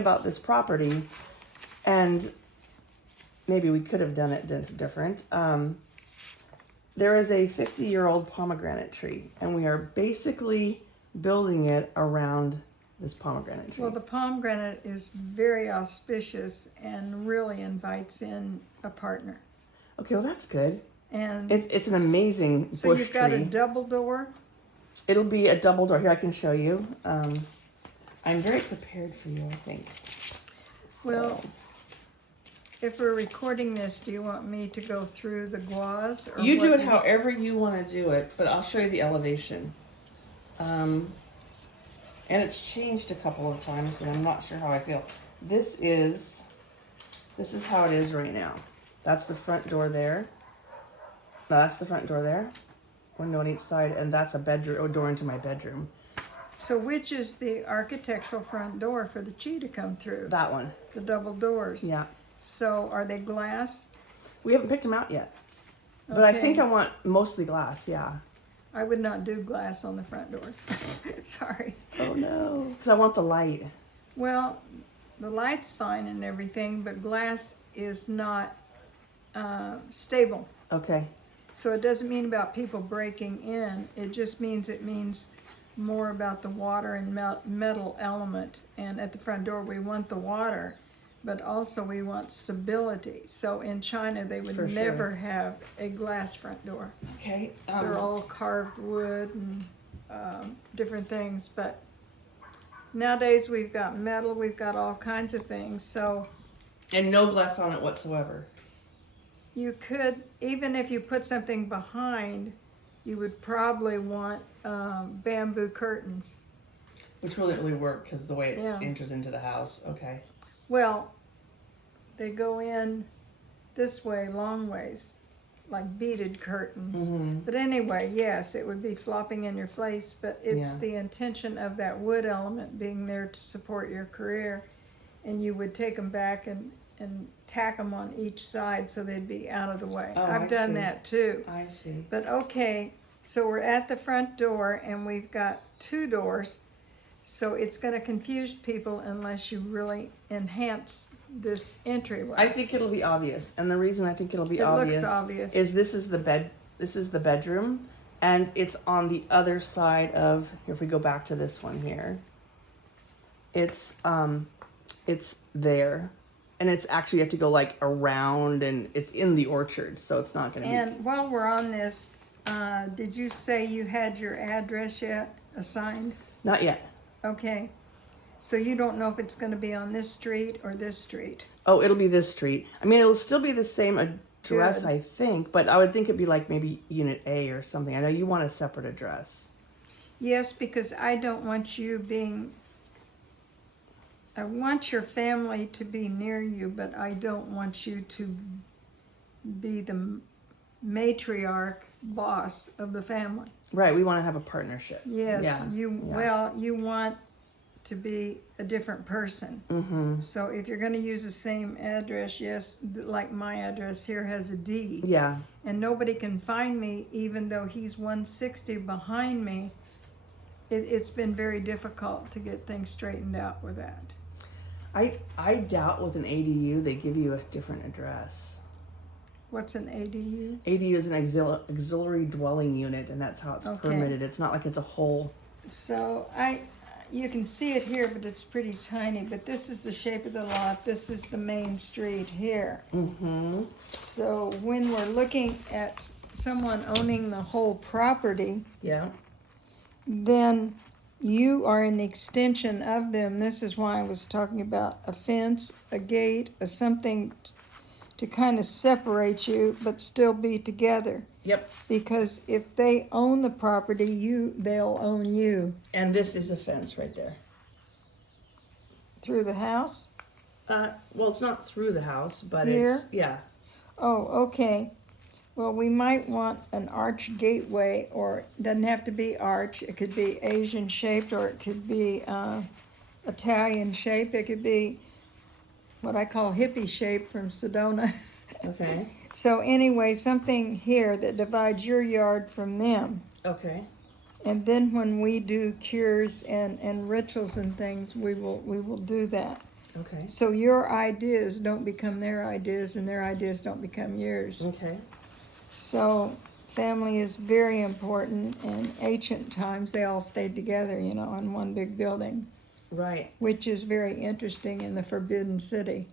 about this property, and maybe we could have done it different. There is a 50-year-old pomegranate tree, and we are basically building it around this pomegranate tree. Well, the pomegranate is very auspicious and really invites in a partner. Okay, well that's good. And It's an amazing bush so you've got tree. a double door. It'll be a double door. Here, I can show you. I'm very prepared for you, I think. Well, if we're recording this, do you want me to go through the gauze? Or You do what it however you want to do it, but I'll show you the elevation. And it's changed a couple of times, and I'm not sure how I feel. This is how it is right now. That's the front door there. No, that's the front door there. Window on each side, and that's a bedroom, a door into my bedroom. So which is the architectural front door for the chi to come through? That one. The double doors. Yeah. So are they glass? We haven't picked them out yet. But I think I want mostly glass, yeah. I would not do glass on the front doors. Sorry. Oh no. Because I want the light. Well, the light's fine and everything, but glass is not stable. Okay. So it doesn't mean about people breaking in. It just means more about the water and metal element. And at the front door, we want the water, but also we want stability. So in China, they would never have a glass front door. Okay. They're all carved wood and different things. But nowadays, we've got metal, we've got all kinds of things. So And no glass on it whatsoever. you could, even if you put something behind, you would probably want bamboo curtains. Which wouldn't really work because the way it enters into the house. Okay. Well, they go in this way, long ways, like beaded curtains. But anyway, yes, it would be flopping in your face, but it's the intention of that wood element being there to support your career. And you would take them back and tack them on each side so they'd be out of the way. Oh, I've done that too. I see. But okay, so we're at the front door and we've got two doors. So it's going to confuse people unless you really enhance this entryway. I think it'll be obvious, and the reason I think it'll be looks obvious. is this is the bed. This is the bedroom, and it's on the other side of. If we go back to this one here, it's there, and it's actually you have to go like around, and it's in the orchard, so it's not going to be. And while we're on this, did you say you had your address yet assigned? Not yet. Okay. So you don't know if it's going to be on this street or this street? Oh, it'll be this street. I mean, it'll still be the same address, I think, but I would think it'd be like maybe Unit A or something. I know you want a separate address. Yes, because I don't want I want your family to be near you, but I don't want you to be the matriarch boss of the family. Right, we want to have a partnership. Yes, Yeah. well, you want to be a different person. Mm-hmm. So if you're going to use the same address, yes, like my address here has a D. Yeah. And nobody can find me, even though he's 160 behind me. It's been very difficult to get things straightened out with that. I doubt with an ADU they give you a different address. What's an ADU? ADU is an auxiliary dwelling unit, and that's how it's permitted. It's not like it's a whole. So you can see it here, but it's pretty tiny. But this is the shape of the lot. This is the main street here. Mm-hmm. So when we're looking at someone owning the whole property, then you are an extension of them. This is why I was talking about a fence, a gate, something to kind of separate you, but still be together. Yep. Because if they own the property, they'll own you. And this is a fence right there. Through the house? Well, it's not through the house, but Here? it's Oh, okay. Well, we might want an arch gateway, or it doesn't have to be arch. It could be Asian shaped, or it could be Italian shaped. It could be what I call hippie shaped from Sedona. Okay. So anyway, something here that divides your yard from them. Okay. And then when we do cures and rituals and things, we will do that. Okay. So your ideas don't become their ideas, and their ideas don't become yours. Okay. So family is very important. In ancient times, they all stayed together, you know, in one big building, Right. which is very interesting in the Forbidden City.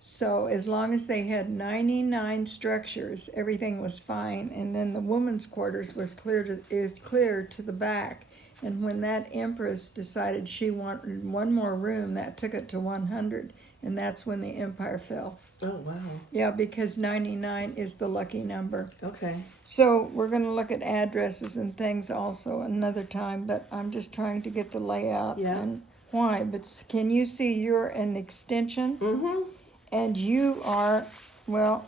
So as long as they had 99 structures, everything was fine. And then the woman's quarters is clear to the back. And when that empress decided she wanted one more room, that took it to 100. And that's when the empire fell. Oh, wow. Yeah, because 99 is the lucky number. Okay. So we're going to look at addresses and things also another time, but I'm just trying to get the layout Yeah. and why. But can you see you're an extension? Mm-hmm. And you are, well,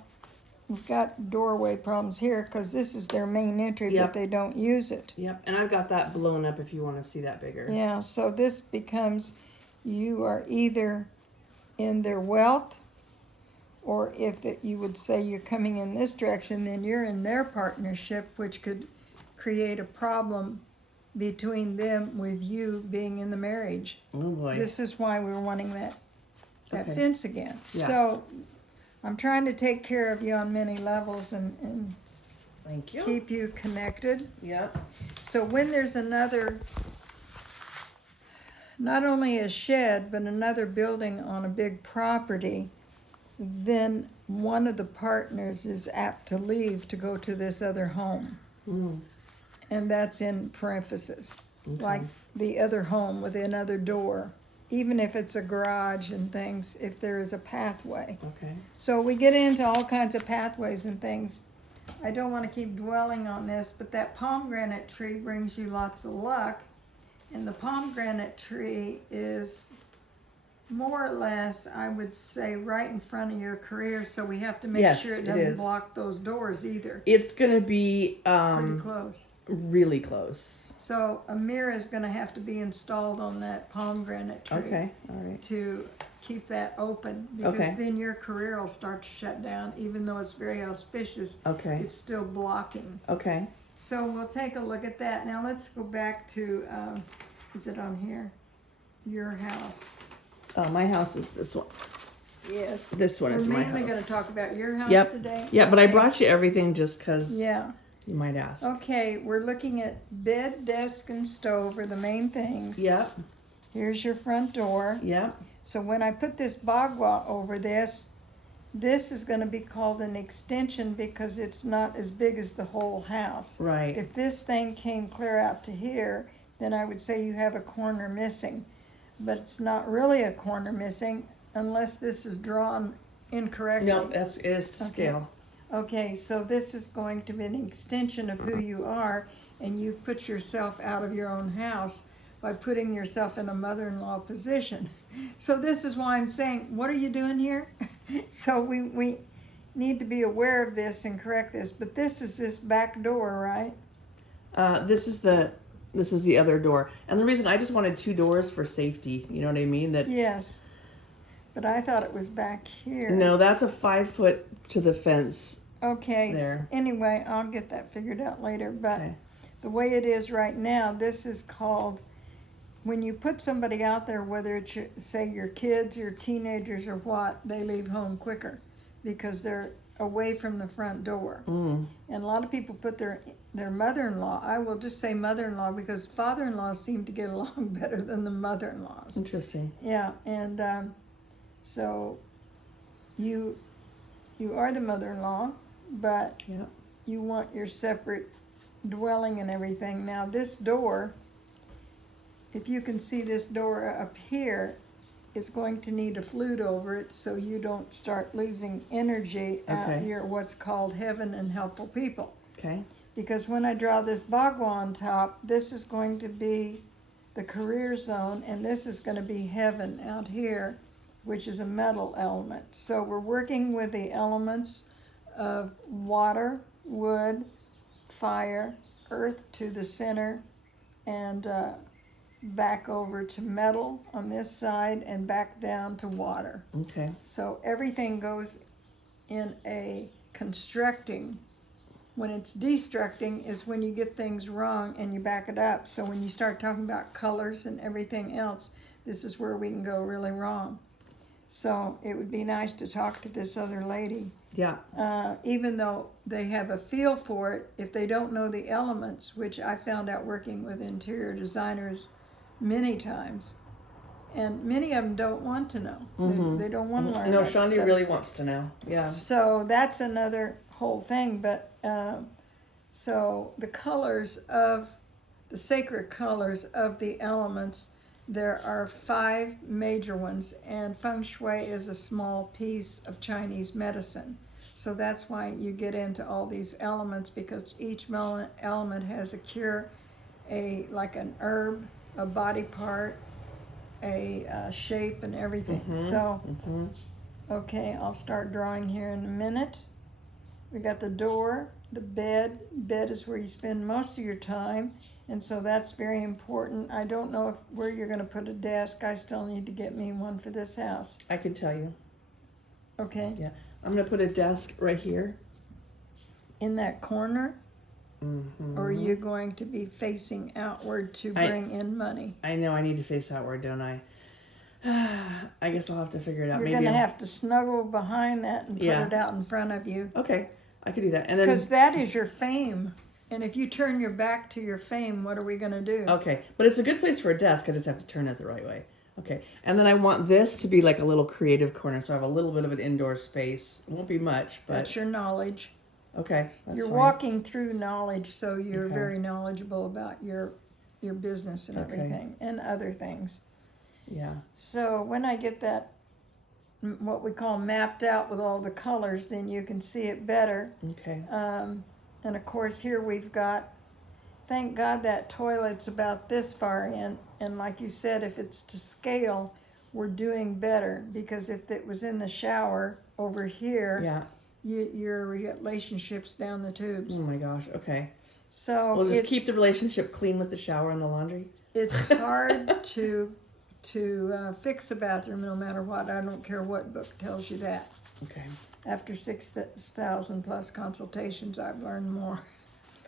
we've got doorway problems here because this is their main entry, Yep. but they don't use it. Yep. And I've got that blown up if you want to see that bigger. Yeah, so this becomes, you are either in their wealth, or if you would say you're coming in this direction, then you're in their partnership, which could create a problem between them with you being in the marriage. Oh, boy. This is why we're wanting that Okay. fence again. Yeah. So I'm trying to take care of you on many levels and Thank you. keep you connected. Yep. So when there's another, not only a shed, but another building on a big property, then one of the partners is apt to leave to go to this other home. Mm. And that's in parentheses, Okay. like the other home with another door, even if it's a garage and things, if there is a pathway. Okay. So we get into all kinds of pathways and things. I don't want to keep dwelling on this, but that pomegranate tree brings you lots of luck. And the pomegranate tree is more or less, I would say, right in front of your career. So we have to make Yes, sure it it doesn't is. block those doors either. It's going to be Pretty close. really close. So a mirror is going to have to be installed on that pomegranate tree. Okay. All right. To keep that open, because Okay. then your career will start to shut down. Even though it's very auspicious, Okay. it's still blocking. Okay. So we'll take a look at that. Now let's go back to, is it on here? Your house. Oh, my house is this one. Yes. This one is We're my mainly house. going to talk about your house Yep. today. Yeah, but I Okay. brought you everything just because Yeah. you might ask. Okay, we're looking at bed, desk, and stove are the main things. Yep. Here's your front door. Yep. So when I put this bagua over this is going to be called an extension because it's not as big as the whole house. Right. If this thing came clear out to here, then I would say you have a corner missing. But it's not really a corner missing unless this is drawn incorrectly. No, it is to Okay. scale. Okay, so this is going to be an extension of who you are, and you've put yourself out of your own house by putting yourself in a mother-in-law position. So this is why I'm saying, what are you doing here? So we need to be aware of this and correct this. But this is this back door, right? This is the other door, and the reason I just wanted two doors for safety. You know what I mean? That Yes. But I thought it was back here. no, that's a 5 foot to the fence. Okay. There. Anyway, I'll get that figured out later. But Okay. the way it is right now, this is called, when you put somebody out there, whether it's say your kids, your teenagers, or what, they leave home quicker because they're away from the front door. Mm. And a lot of people put their mother-in-law. I will just say mother-in-law because father-in-laws seem to get along better than the mother-in-laws. Interesting. Yeah, and so you are the mother-in-law, but Yeah. you want your separate dwelling and everything. Now this door, if you can see this door up here, is going to need a flute over it so you don't start losing energy out Okay. here, what's called heaven and helpful people. Okay. Because when I draw this bagua on top, this is going to be the career zone, and this is going to be heaven out here, which is a metal element. So we're working with the elements of water, wood, fire, earth to the center, and back over to metal on this side, and back down to water. Okay. So everything goes in a constructing. When it's destructing is when you get things wrong and you back it up. So when you start talking about colors and everything else, this is where we can go really wrong. So it would be nice to talk to this other lady. Yeah. Even though they have a feel for it, if they don't know the elements, which I found out working with interior designers many times, and many of them don't want to know. They don't want to learn No, that Shandi stuff. really wants to know. Yeah. So that's another whole thing. But so the colors of the sacred colors of the elements, there are 5 major ones, and feng shui is a small piece of Chinese medicine. So that's why you get into all these elements, because each element has a cure, like an herb, a body part, a shape, and everything. So, okay, I'll start drawing here in a minute. We got the door, the bed. Bed is where you spend most of your time, and so that's very important. I don't know where you're going to put a desk. I still need to get me one for this house. I can tell you. Okay. Yeah. I'm going to put a desk right here. In that corner? Or are you going to be facing outward to bring in money? I know I need to face outward, don't I? I guess I'll have to figure it out. You're going to have to snuggle behind that and put it out in front of you. Okay, I could do that. And then, because that is your fame. And if you turn your back to your fame, what are we going to do? Okay, but it's a good place for a desk. I just have to turn it the right way. Okay, and then I want this to be like a little creative corner, so I have a little bit of an indoor space. It won't be much, but... That's your knowledge. Okay, that's You're fine. walking through knowledge, so you're very knowledgeable about your business and everything, and other things. Yeah. So when I get that, what we call mapped out with all the colors, then you can see it better. Okay. And of course here we've got, thank God that toilet's about this far in, and like you said, if it's to scale, we're doing better, because if it was in the shower over here, Yeah. your relationship's down the tubes. Oh my gosh, okay. So We'll just keep the relationship clean with the shower and the laundry? It's hard to fix a bathroom no matter what. I don't care what book tells you that. Okay. After 6,000 plus consultations, I've learned more.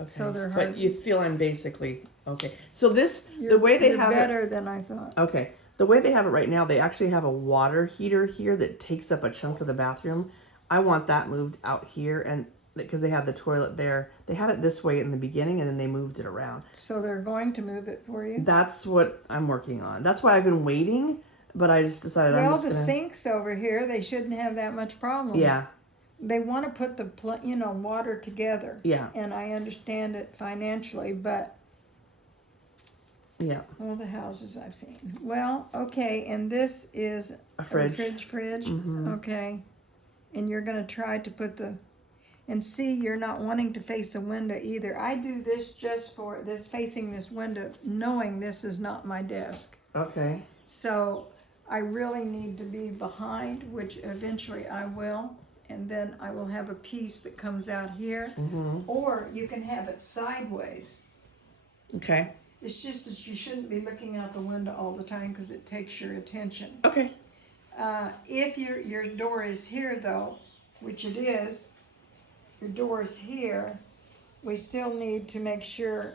Okay. So they're hard. But you feel I'm basically, okay. So this, the way they have better it. than I thought. Okay. The way they have it right now, they actually have a water heater here that takes up a chunk of the bathroom. I want that moved out here, and because they have the toilet there. They had it this way in the beginning, and then they moved it around. So they're going to move it for you? That's what I'm working on. That's why I've been waiting, but I just decided I'm just the gonna... sinks over here, they shouldn't have that much problem. Yeah. They want to put the water together. Yeah. And I understand it financially, but yeah. all the houses I've seen. Well, okay, and this is A fridge. Fridge. Mm-hmm. Okay. And you're going to try to put and see, you're not wanting to face a window either. I do this just for this, facing this window, knowing this is not my desk. Okay. So I really need to be behind, which eventually I will. And then I will have a piece that comes out here. Mm-hmm. Or you can have it sideways. Okay. It's just that you shouldn't be looking out the window all the time because it takes your attention. Okay. If your door is here though, which it is, your door is here, we still need to make sure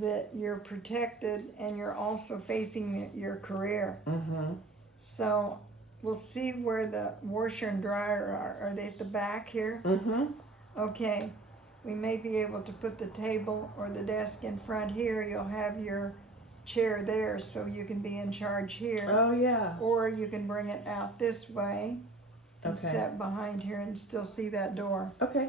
that you're protected and you're also facing your career. Mm-hmm. So we'll see where the washer and dryer are. Are they at the back here? Mm-hmm. Okay. We may be able to put the table or the desk in front here. You'll have your chair there so you can be in charge here. Oh, yeah. Or you can bring it out this way and Okay. sit behind here and still see that door. Okay.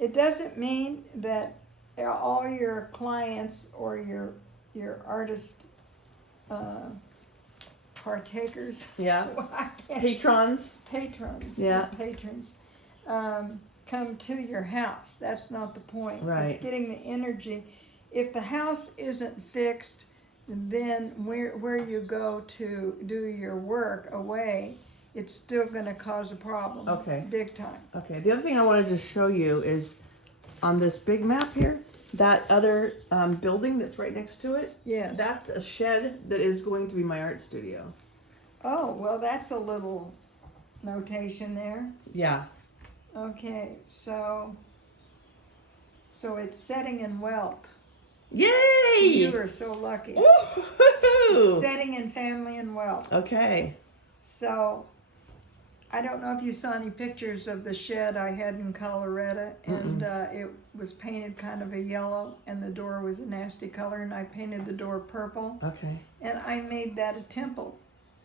It doesn't mean that all your clients or your artist partakers, Yeah. I can't- Patrons. patrons, Yeah. patrons, come to your house. That's not the point. Right. It's getting the energy. If the house isn't fixed, then where you go to do your work away, it's still going to cause a problem. Okay. Big time. Okay. The other thing I wanted to show you is on this big map here, that other building that's right next to it. Yes. That's a shed that is going to be my art studio. Oh, well, that's a little notation there. Yeah. Okay, so it's setting in wealth. Yay! You are so lucky. Woo-hoo-hoo! Setting in family and wealth. Okay. So I don't know if you saw any pictures of the shed I had in Colorado, and it was painted kind of a yellow, and the door was a nasty color, and I painted the door purple. Okay. And I made that a temple.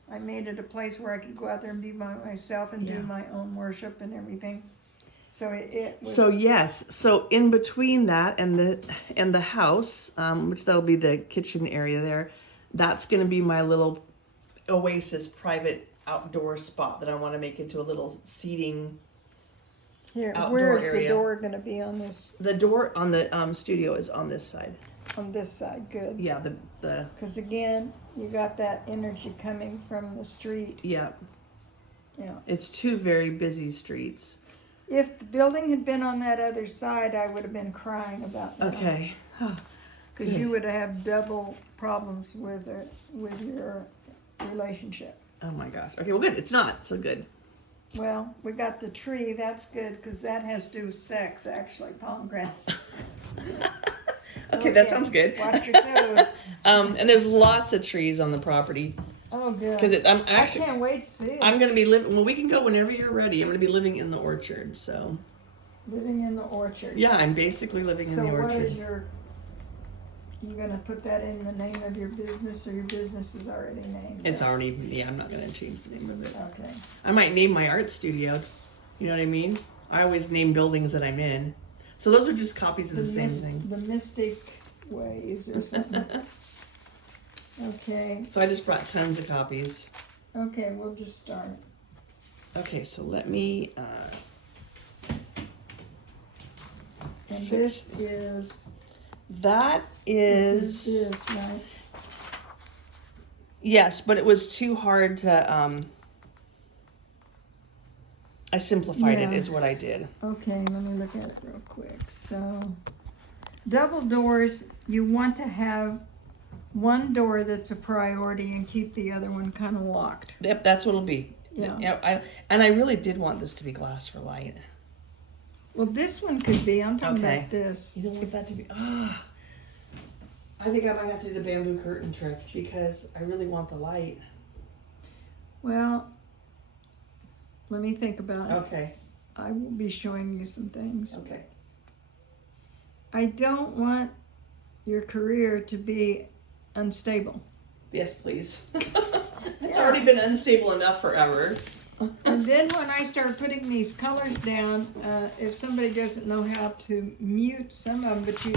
I made it a place where I could go out there and be by myself and do my own worship and everything. So it was. So yes, so in between that and the house, which that'll be the kitchen area there, that's going to be my little oasis private outdoor spot that I want to make into a little seating. Here, outdoor where's area. the door going to be on this? The door on the studio is on this side. On this side, good. Yeah, the Because again, you got that energy coming from the street. yeah. Yeah. It's two very busy streets. If the building had been on that other side, I would have been crying about that. Okay. Because you would have double problems with your relationship. Oh my gosh. Okay, well good. It's not so good. Well, we got the tree. That's good because that has to do with sex, actually, pomegranate. Okay, that sounds good. Watch your toes. And there's lots of trees on the property Oh, good. because I'm I actually can't wait to see it. I'm gonna be living. Well, we can go whenever you're ready. I'm gonna be living in the orchard. So Living in the orchard. yeah, I'm basically living So in the what orchard. is you gonna put that in the name of your business, or your business is already named? It's already. Yeah, I'm not gonna change the name of it. Okay. I might name my art studio. You know what I mean? I always name buildings that I'm in. So those are just copies of the same thing. The Mystic Ways or something. Okay. So I just brought tons of copies. Okay, we'll just start. Okay, so let me. And this is That is. this, right? Yes, but it was too hard to. I simplified it, Yeah. is what I did. Okay, let me look at it real quick. So, double doors, you want to have one door that's a priority and keep the other one kind of locked. Yep, that's what it'll be. Yeah. I really did want this to be glass for light. Well, this one could be. I'm talking Okay. about this. You don't want that to be. I think I might have to do the bamboo curtain trick because I really want the light. Well, let me think about it. Okay. I will be showing you some things. Okay. I don't want your career to be unstable. Yes, please. It's Yeah. already been unstable enough forever. And then when I start putting these colors down, if somebody doesn't know how to mute some of them, but you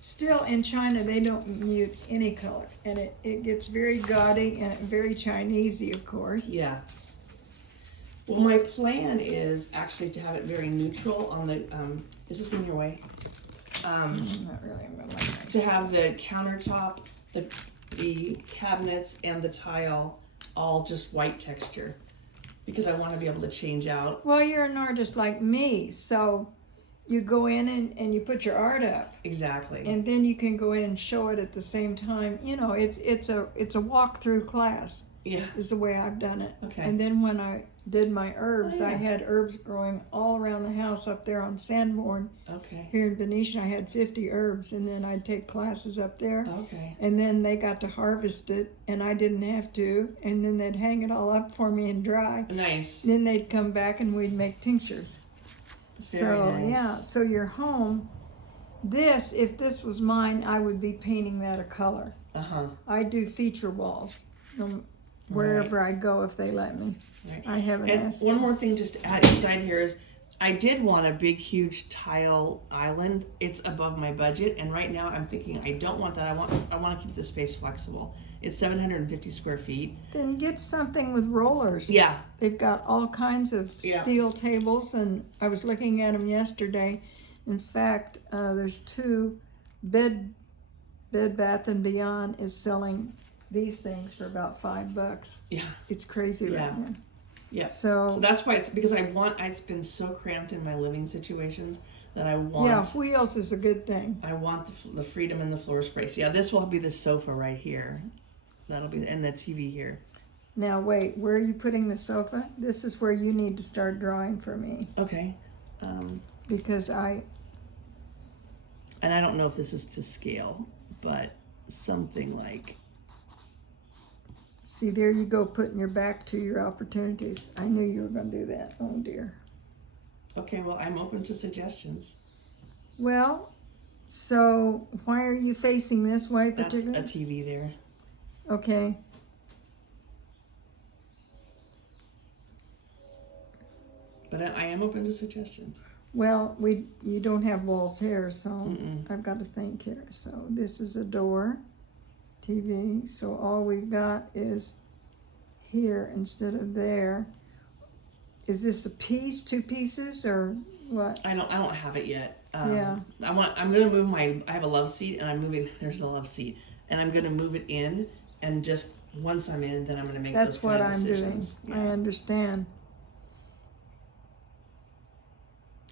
still in China, they don't mute any color. And it gets very gaudy and very Chinesey, of course. Yeah. Well, my plan is actually to have it very neutral on the, is this in your way? Not really, I'm gonna like that. To have the countertop, the cabinets, and the tile all just white texture. Because I want to be able to change out. Well, you're an artist like me, so you go in and you put your art up. Exactly. And then you can go in and show it at the same time. You know, it's a walk-through class. Yeah. Is the way I've done it. Okay. And then when I did my herbs, Oh, yeah. I had herbs growing all around the house up there on Sanborn. Okay. Here in Benicia, I had 50 herbs, and then I'd take classes up there. Okay. And then they got to harvest it, and I didn't have to. And then they'd hang it all up for me and dry. Nice. Then they'd come back and we'd make tinctures. So, nice. yeah, so your home, if this was mine, I would be painting that a color. Uh-huh. I do feature walls wherever I go if they let me. Right. I haven't And asked. one more thing just to add inside here is I did want a big, huge tile island. It's above my budget, and right now I'm thinking I don't want that. I want to keep the space flexible. It's 750 square feet. Then get something with rollers. Yeah. They've got all kinds of steel tables, and I was looking at them yesterday. In fact, there's two Bed Bath and Beyond is selling these things for about $5. Yeah. It's crazy right now. Yeah. So that's why it's because it's been so cramped in my living situations that I want. yeah, wheels is a good thing. I want the freedom in the floor space. Yeah, this will be the sofa right here. That'll be and the TV here. Now wait, where are you putting the sofa? This is where you need to start drawing for me. Okay. Because and I don't know if this is to scale, but something like See, there you go, putting your back to your opportunities. I knew you were gonna do that. Oh dear. Okay, well, I'm open to suggestions. Well, so why are you facing this way That's a particularly? TV there. Okay. But I am open to suggestions. Well, you don't have walls here, so Mm-mm. I've got to think here. So this is a door, TV. So all we've got is here instead of there. Is this a piece, two pieces, or what? I don't have it yet. Yeah. I'm gonna move I have a love seat, and I'm moving. There's a love seat, and I'm gonna move it in, and just once I'm in, then I'm gonna make That's those what kind of I'm doing. decisions. I understand.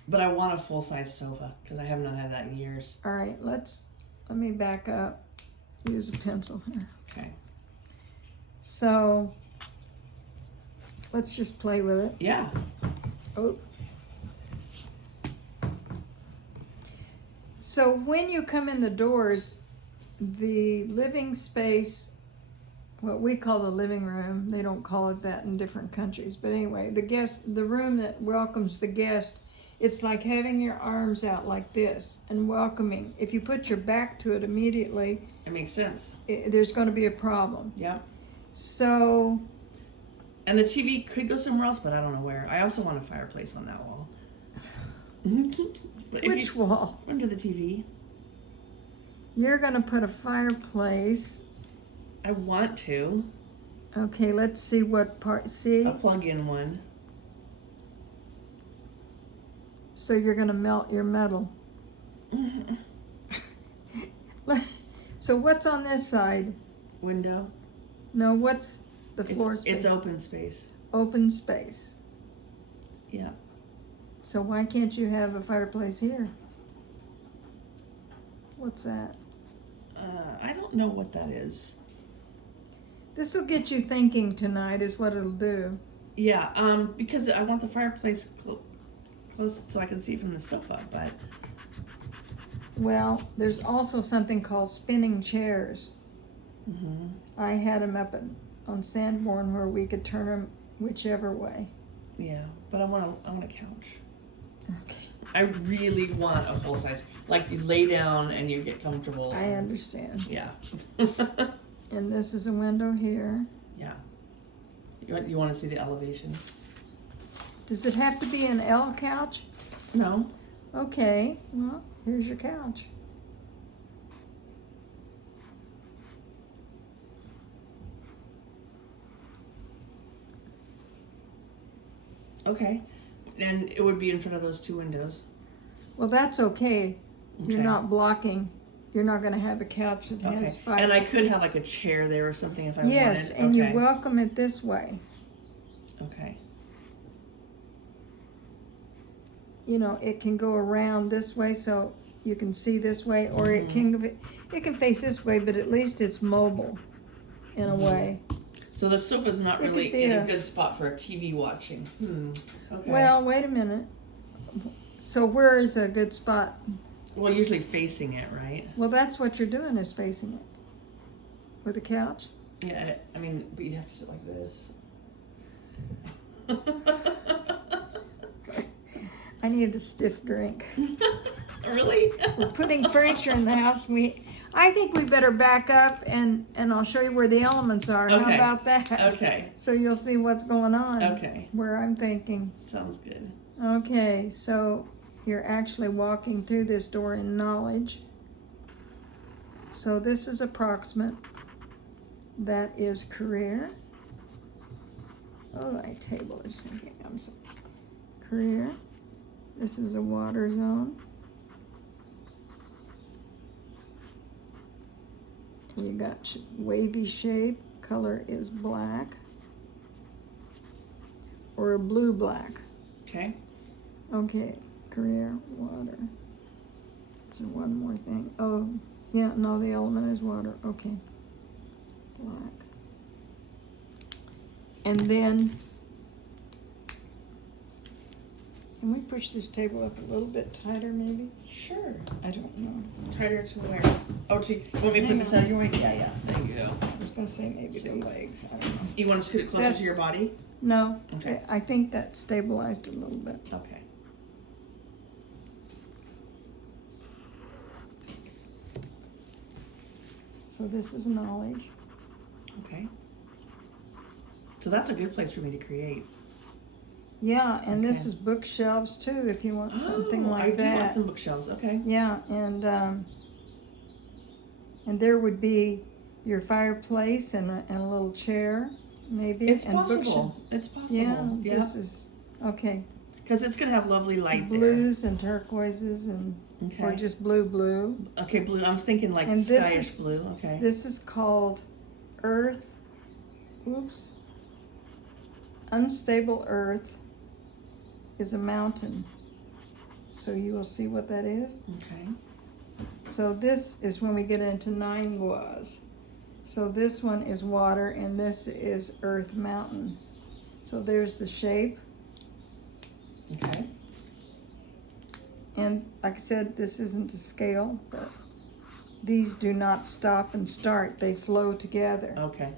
But I want a full size sofa because I have not had that in years. All right, let me back up. Use a pencil here. Okay. So let's just play with it. Yeah. Oh. So when you come in the doors, the living space, what we call the living room, they don't call it that in different countries, but anyway, the room that welcomes the guest, it's like having your arms out like this and welcoming. If you put your back to it immediately, It makes sense. there's going to be a problem. Yeah. So, And the TV could go somewhere else, but I don't know where. I also want a fireplace on that wall. But which wall? Under the TV. You're going to put a fireplace. I want to. Okay, let's see what part. See? A plug-in one. So you're going to melt your metal. So what's on this side? Window. No, what's the floor space? It's open space. Open space. Yeah. So why can't you have a fireplace here? What's that? I don't know what that is. This will get you thinking tonight is what it'll do. Yeah, because I want the fireplace close so I can see from the sofa, but... Well, there's also something called spinning chairs. Mm-hmm. I had them up on Sanborn where we could turn them whichever way. Yeah, but I want a couch. Okay. I really want a full size. Like you lay down and you get comfortable. I understand. Yeah. And this is a window here. Yeah. You want to see the elevation? Does it have to be an L couch? No. Okay, well, here's your couch. Okay. And it would be in front of those two windows. Well, that's okay. You're Okay. not blocking. You're not going to have a couch that Okay. has five. And I could have like a chair there or something if I Yes, wanted. and Okay. you welcome it this way. Okay. You know, it can go around this way so you can see this way, or it can face this way, but at least it's mobile in a way. So the sofa's not It really could be in a a- good spot for a TV watching. Okay. Well, wait a minute. So where is a good spot? Well, usually facing it, right? Well, that's what you're doing is facing it. With a couch? Yeah, I mean, but you'd have to sit like this. I need a stiff drink. Really? We're putting furniture in the house. I think we better back up and I'll show you where the elements are. How Okay. about that? Okay. So you'll see what's going on. Okay. Where I'm thinking. Sounds good. Okay, so you're actually walking through this door in knowledge. So this is approximate. That is career. Oh, my table is sinking. I'm sorry. Career. This is a water zone. You got wavy shape. Color is black. Or a blue black. Okay. Okay, career, water. So one more thing. Oh, yeah, no, the element is water. Okay. Black. And then Can we push this table up a little bit tighter, maybe? Sure. I don't know. Tighter to where? Oh, to, you want me to put this out of your way? Yeah, there you go. I was gonna say maybe the legs. I don't know. You want to scoot it closer to your body? No. Okay. I think that stabilized a little bit. Okay. So this is knowledge. Okay. So that's a good place for me to create. Yeah, and this Okay. is bookshelves too, if you want something like I do that. want some bookshelves. Okay. Yeah, and there would be your fireplace and a little chair, maybe. It's and possible. It's possible. Yeah, Yeah. this is okay. Because it's gonna have lovely light Blues and turquoises and there. or Okay. just blue. Okay, blue. I was thinking like And this skyish is- blue. Okay. This is called earth. Oops. Unstable earth is a mountain. So you will see what that is. Okay. So this is when we get into 9 guas. So this one is water and this is earth mountain. So there's the shape. Okay. And like I said, this isn't to scale, but these do not stop and start. They flow together. Okay.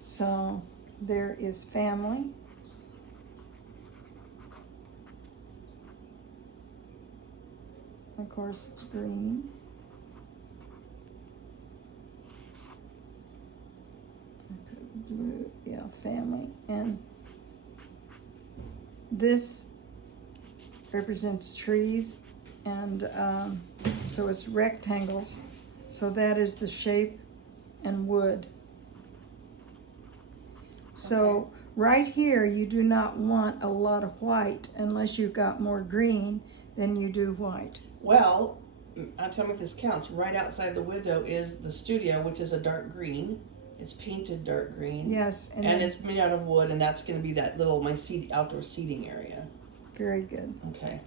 So there is family. Of course, it's green. Blue, yeah, family. And this represents trees, and so it's rectangles. So that is the shape and wood. So Okay. right here, you do not want a lot of white unless you've got more green than you do white. Well, tell me if this counts. Right outside the window is the studio, which is a dark green. It's painted dark green. Yes, And then- it's made out of wood, and that's going to be that little outdoor seating area. very good. Okay.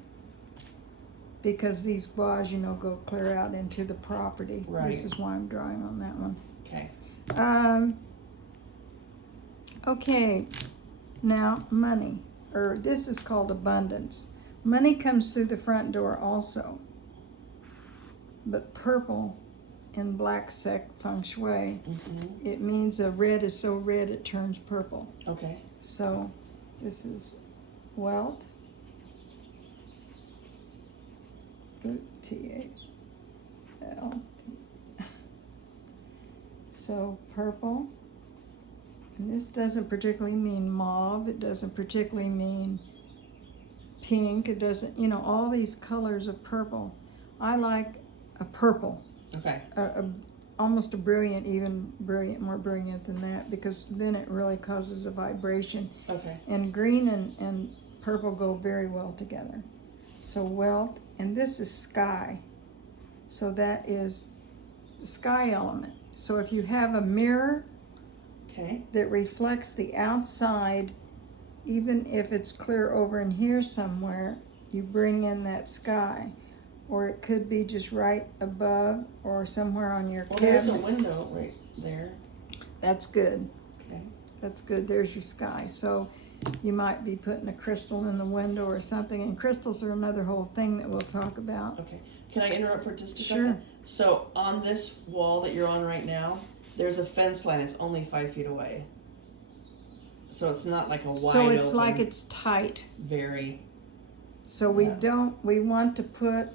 Because these guas, go clear out into the property. Right. This is why I'm drawing on that one. Okay. Okay, now money, or this is called abundance. Money comes through the front door also. But purple in black sec feng shui, Mm-hmm. it means a red is so red it turns purple. Okay. So this is wealth. T-A-L. So purple. And this doesn't particularly mean mauve. It doesn't particularly mean pink. It doesn't, all these colors of purple. I like a purple. Okay. Almost a brilliant, more brilliant than that, because then it really causes a vibration. Okay. And green and purple go very well together. So wealth, and this is sky. So that is the sky element. So if you have a mirror Okay. that reflects the outside, even if it's clear over in here somewhere, you bring in that sky. Or it could be just right above or somewhere on your Well, there's a cabinet. window right there. That's good. Okay. That's good. There's your sky. So you might be putting a crystal in the window or something. And crystals are another whole thing that we'll talk about. Okay. Can I interrupt for just a Sure. second? So on this wall that you're on right now, there's a fence line. It's only 5 feet away. So it's not like a wide So it's open, like it's tight. very. So Yeah. we want to put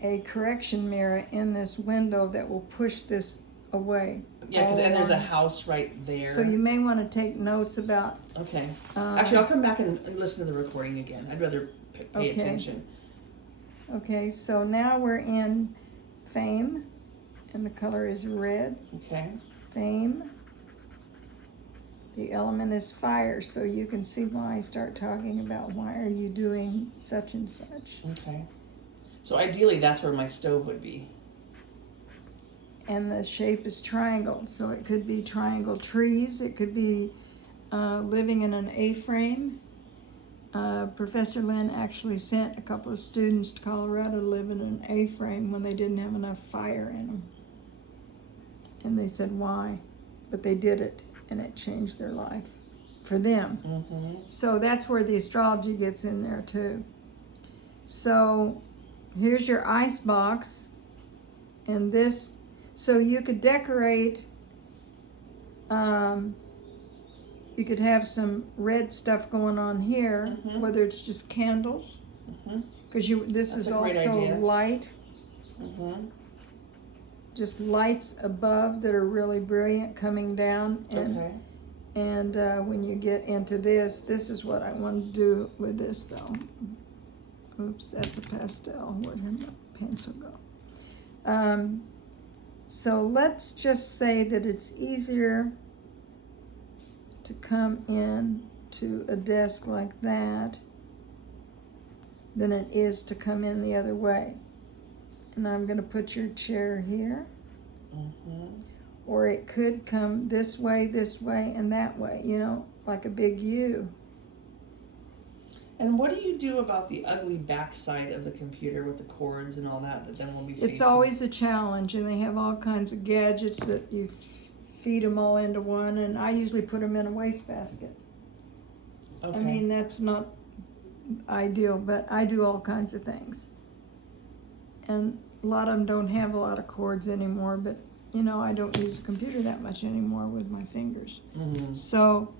a correction mirror in this window that will push this away. Yeah, all and there's a along. house right there. So you may want to take notes about. Okay. um, Actually, I'll come back and listen to the recording again. I'd rather pay Okay. attention. Okay, so now we're in fame, and the color is red. Okay. Fame. The element is fire, so you can see why I start talking about why are you doing such and such. Okay. So ideally, that's where my stove would be. And the shape is triangle, so it could be triangle trees, it could be living in an A-frame. Professor Lynn actually sent a couple of students to Colorado to live in an A-frame when they didn't have enough fire in them. And they said, why? But they did it, and it changed their life. for them. Mm-hmm. So that's where the astrology gets in there too. So here's your ice box, and this, so you could decorate, you could have some red stuff going on here, Mhm. whether it's just candles, Mm-hmm. because this That's is a great also idea. light, Mm-hmm. just lights above that are really brilliant coming down, and Okay. and when you get into this is what I want to do with this though. Oops, that's a pastel. Where did my pencil go? So let's just say that it's easier to come in to a desk like that than it is to come in the other way. And I'm going to put your chair here. Mm-hmm. Or it could come this way, and that way, you know, like a big U. And what do you do about the ugly backside of the computer with the cords and all that that then will be facing? It's always a challenge, and they have all kinds of gadgets that you feed them all into one, and I usually put them in a wastebasket. Okay. I mean, that's not ideal, but I do all kinds of things. And a lot of them don't have a lot of cords anymore, but you know, I don't use the computer that much anymore with my fingers. Mm-hmm. So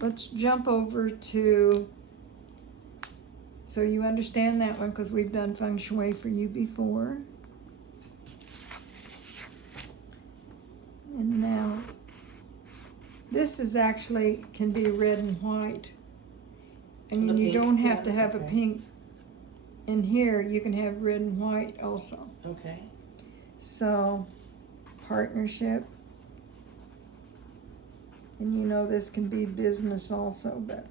let's jump over to, so you understand that one because we've done feng shui for you before. And now, this is actually, can be red and white. And The you pink don't have to can, have a okay. pink. In here, you can have red and white also. Okay. So, partnership. And you know this can be business also, but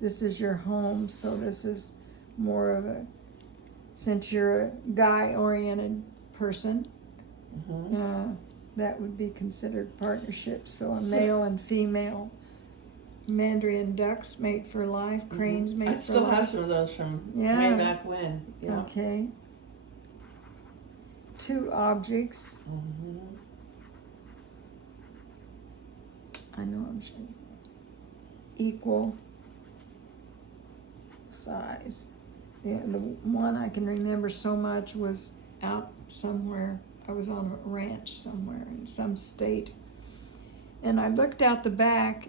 this is your home, so this is more of a, since you're a guy-oriented person, Mm-hmm. that would be considered partnership. So a So- male and female. Mandarin ducks mate for life, cranes mate I for still life. have some of those from Yeah. way back when. Yeah. Okay. 2 objects. Mm-hmm. I know I'm sure. Equal size. Yeah, the one I can remember so much was out somewhere. I was on a ranch somewhere in some state. And I looked out the back,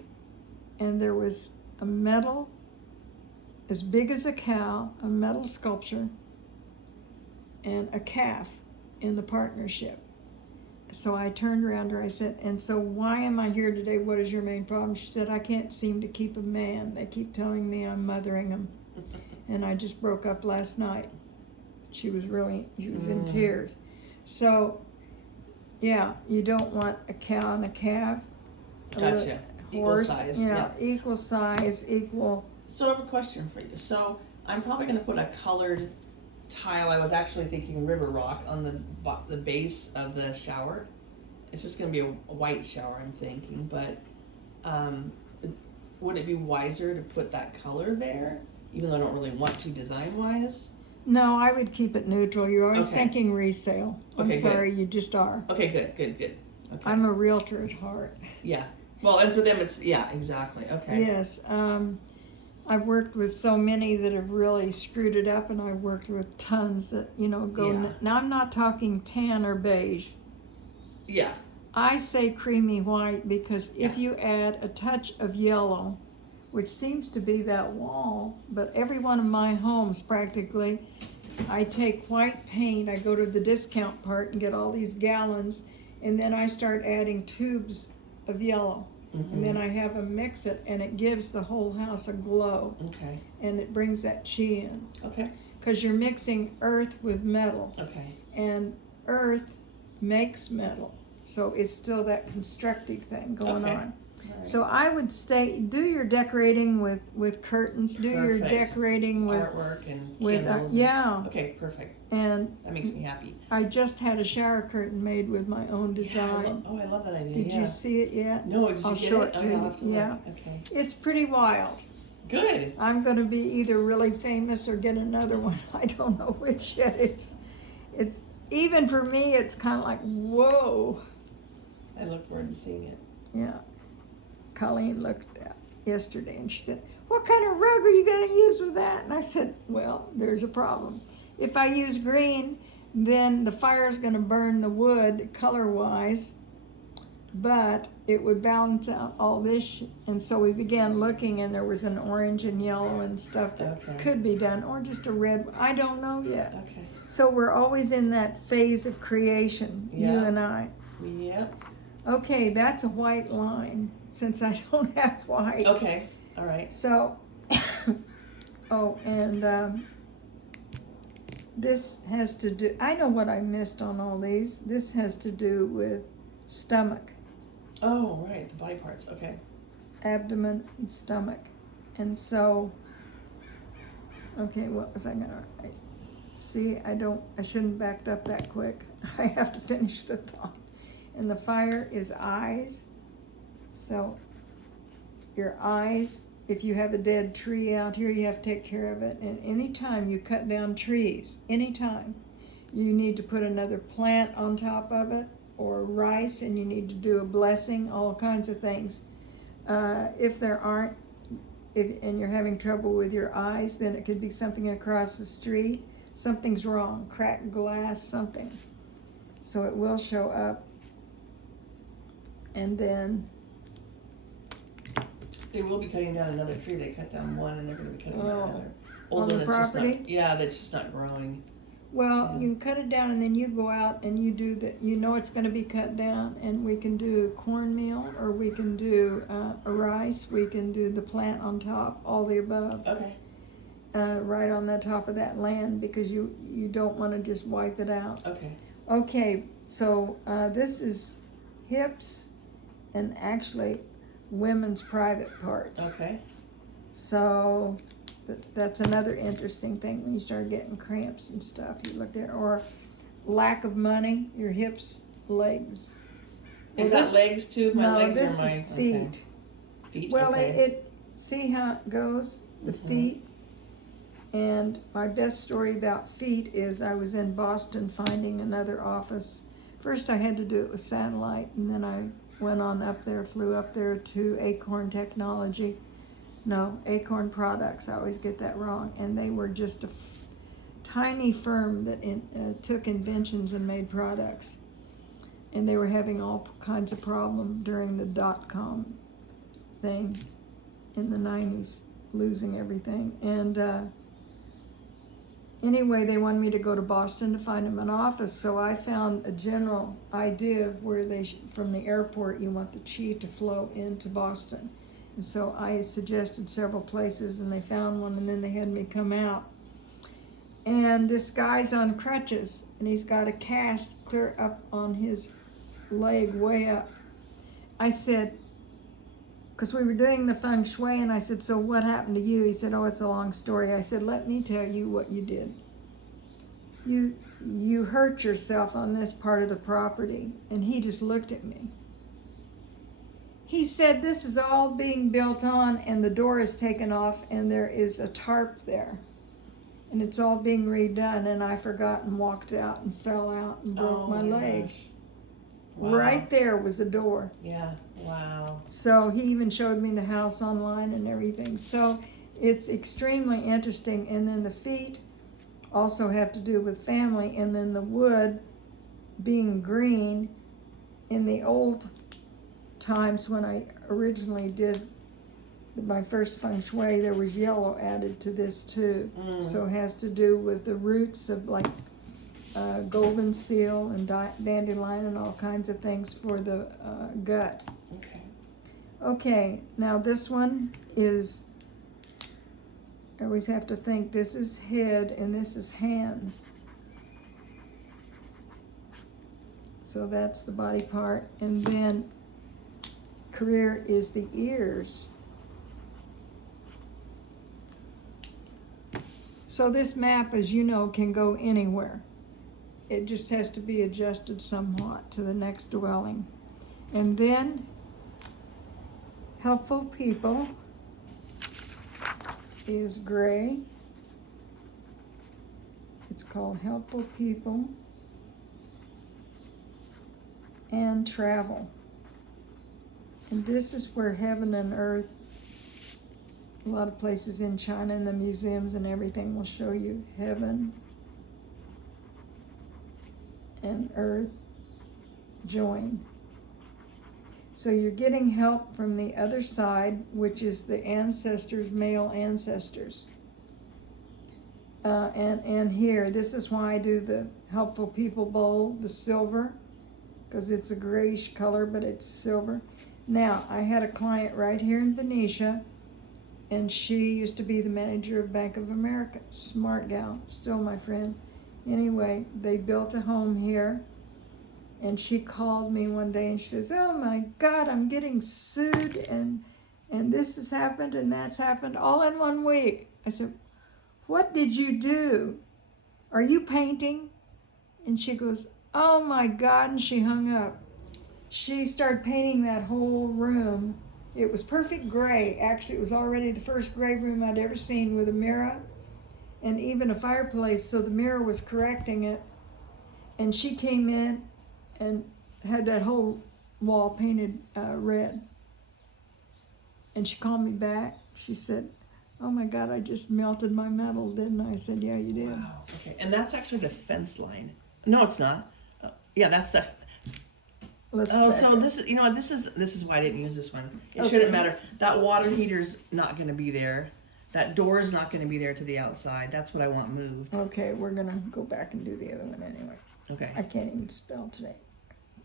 and there was a metal, as big as a cow, a metal sculpture, and a calf in the partnership. So I turned around to her, I said, and so why am I here today? What is your main problem? She said, I can't seem to keep a man. They keep telling me I'm mothering him. And I just broke up last night. She was in tears. So, yeah, you don't want a cow and a calf. Gotcha. Equal Horse, size, yeah, yeah. equal size, equal. So I have a question for you. So I'm probably going to put a colored tile. I was actually thinking river rock on the base of the shower. It's just going to be a white shower, I'm thinking. But would it be wiser to put that color there, even though I don't really want to design-wise? No, I would keep it neutral. You're always Okay. thinking resale. I'm Okay, good. sorry, you just are. Okay, good. Okay. I'm a realtor at heart. Yeah. Well, and for them, it's, yeah, exactly. Okay. Yes, I've worked with so many that have really screwed it up, and I've worked with tons that, you know, go. Yeah. Now, I'm not talking tan or beige. Yeah. I say creamy white because if Yeah. you add a touch of yellow, which seems to be that wall, but every one of my homes practically, I take white paint, I go to the discount part and get all these gallons, and then I start adding tubes of yellow. Mm-hmm. And then I have them mix it, and it gives the whole house a glow, Okay. and it brings that chi in. Okay. Because you're mixing earth with metal, Okay. and earth makes metal. So it's still that constructive thing going Okay. on. All right. So I would do your decorating with curtains, do your Perfect. decorating with, artwork and with candles. and- yeah. Okay, perfect. And That makes me happy. I just had a shower curtain made with my own Yeah, design. I love that idea. Did yeah. you see it yet? No, did you I'll get show it? it to Okay, I'll you. have to look. Yeah. Okay. It's pretty wild. Good. I'm going to be either really famous or get another one. I don't know which yet. It's even for me, it's kind of like, whoa. I look forward to seeing it. Yeah. Colleen looked at. yesterday, and she said, "What kind of rug are you going to use with that?" And I said, "Well, there's a problem. If I use green, then the fire's going to burn the wood color-wise, but it would balance out all this." And so we began looking, and there was an orange and yellow and stuff that could be done, or just a red. I don't know yet. Okay. So we're always in that phase of creation, you and I. Yep. Okay, that's a white line, since I don't have white. Okay. All right. So, oh, and this has to do, I know what I missed on all these. This has to do with stomach, Oh, right. The body parts. Okay. abdomen, and stomach. And so, okay, what was I gonna write? See, I shouldn't have backed up that quick. I have to finish the thought. And the fire is eyes. So your eyes, if you have a dead tree out here, you have to take care of it. And anytime you cut down trees, anytime, you need to put another plant on top of it, or rice, and you need to do a blessing, all kinds of things. If there aren't, and you're having trouble with your eyes, then it could be something across the street. Something's wrong, cracked glass, something. So it will show up. And then, They will be cutting down another tree. They cut down one, and they're going to be cutting down Oh. another. On the That's just property? not, yeah, that's just not growing. well, Yeah. you can cut it down, and then you go out and you do that. You know it's going to be cut down, and we can do cornmeal, or we can do a rice. We can do the plant on top, all the above, Okay. right on the top of that land, because you don't want to just wipe it out. Okay. Okay, so this is hips, and actually women's private parts. Okay. So that's another interesting thing when you start getting cramps and stuff. You look there, or lack of money, your hips, legs. Is Well, that legs too? My No, legs this are my is feet. Okay. Feet. Well, okay. it see how it goes, the feet. And my best story about feet is I was in Boston finding another office. First I had to do it with satellite, and then I went on up there, flew up there to Acorn Technology. No, Acorn Products, I always get that wrong. And they were just a tiny firm that took inventions and made products. And they were having all kinds of problems during the dot-com thing in the 90s, losing everything. And anyway, they wanted me to go to Boston to find them an office, so I found a general idea of where from the airport, you want the chi to flow into Boston. And so I suggested several places, and they found one, and then they had me come out. And this guy's on crutches, and he's got a cast clear up on his leg, way up. I said, because we were doing the feng shui, and I said, "So what happened to you?" He said, "Oh, it's a long story." I said, "Let me tell you what you did. You hurt yourself on this part of the property." And he just looked at me. He said, "This is all being built on, and the door is taken off, and there is a tarp there. And it's all being redone, and I forgot and walked out and fell out and broke my leg." Gosh. Wow. Right there was a door. Yeah. Wow. So he even showed me the house online and everything. So it's extremely interesting. And then the feet also have to do with family. And then the wood being green, in the old times when I originally did my first feng shui, there was yellow added to this too. So it has to do with the roots of like golden seal and dandelion and all kinds of things for the gut. Okay. Okay, now this one is, I always have to think, this is head and this is hands. So that's the body part. And then career is the ears. So this map, as you know, can go anywhere. It just has to be adjusted somewhat to the next dwelling. And then helpful people is gray. It's called helpful people. And travel. And this is where heaven and earth A lot of places in China and the museums and everything will show you heaven and earth join. So you're getting help from the other side, which is the ancestors, male ancestors. And here, this is why I do the Helpful People bowl, the silver, because it's a grayish color, but it's silver. Now, I had a client right here in Benicia, and she used to be the manager of Bank of America. Smart gal, still my friend. Anyway, they built a home here, and she called me one day and she says, "Oh my God, I'm getting sued, and this has happened and that's happened all in 1 week." I said, "What did you do? Are you painting?" And she goes, "Oh my God," and she hung up. She started painting that whole room. It was perfect gray. Actually, it was already the first gray room I'd ever seen, with a mirror and even a fireplace, so the mirror was correcting it. And she came in and had that whole wall painted red. And she called me back. She said, "Oh my God, I just melted my metal, didn't I?" I said, "Yeah, you did." Wow. Okay. And that's actually the fence line. No, it's not. Yeah, that's the. Let's Oh, back so up. this is, this is why I didn't use this one. It Okay. shouldn't matter. That water heater's not going to be there. That door's not going to be there to the outside. That's what I want moved. Okay, we're gonna go back and do the other one anyway. Okay. I can't even spell today.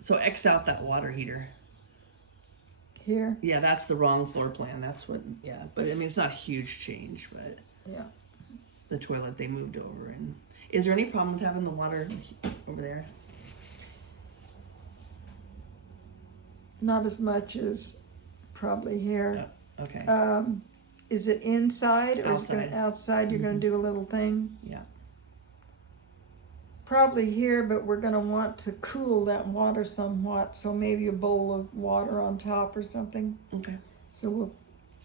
So X out that water heater. Here? Yeah, that's the wrong floor plan. That's what. Yeah, but I mean it's not a huge change, but Yeah. the toilet they moved over. And is there any problem with having the water over there? Not as much as probably here. Okay. Is it inside or is it Outside. outside? You're gonna do a little thing? Yeah. Probably here, but we're gonna want to cool that water somewhat, so maybe a bowl of water on top or something. Okay. So we'll,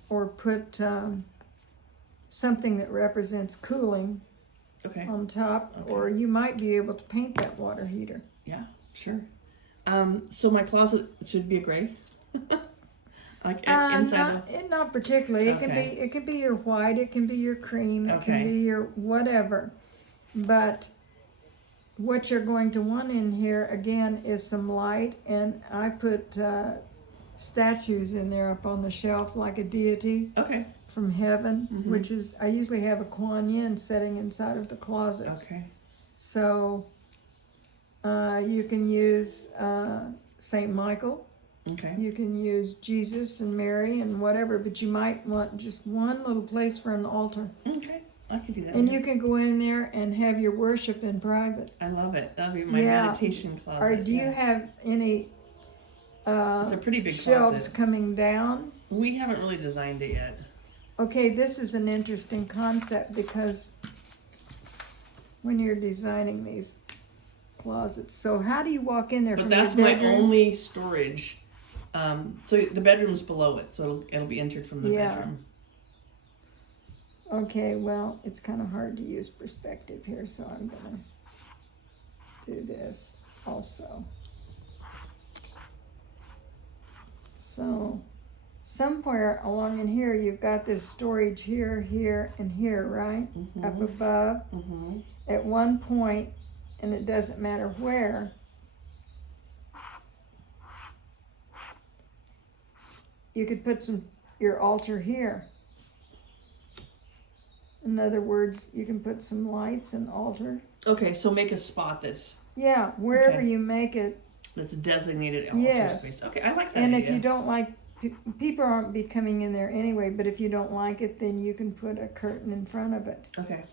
or put something that represents cooling Okay. on top, Okay. or you might be able to paint that water heater. Yeah. Sure. So my closet should be a gray. Like inside Not particularly. It Okay. can be your white, it can be your cream, it can Okay. be your whatever. But what you're going to want in here again is some light, and I put statues in there up on the shelf like a deity Okay. from heaven, Mhm. which is, I usually have a Kuan Yin sitting inside of the closet. Okay. So you can use Saint Michael. Okay. You can use Jesus and Mary and whatever, but you might want just one little place for an altar. Okay. I can do that. And you can go in there and have your worship in private. I love it. That'll be my Yeah. meditation closet. Or do you yeah. have any It's a pretty big shelves closet. coming down? We haven't really designed it yet. Okay, this is an interesting concept because when you're designing these closets, so how do you walk in there But from that's your my bedroom? only storage. So the bedroom's below it, so it'll be entered from the Yeah. bedroom. Okay, well, it's kind of hard to use perspective here, so I'm gonna do this also. So somewhere along in here, you've got this storage here, here, and here, right? Up above. Mm-hmm. At one point, and it doesn't matter where, you could put your altar here. In other words, you can put some lights and altar. Okay, so make a spot that's Yeah, wherever Okay. you make it. designated altar Yes. space. Okay, I like that And idea. if you don't like, people aren't be coming in there anyway, but if you don't like it, then you can put a curtain in front of it Okay.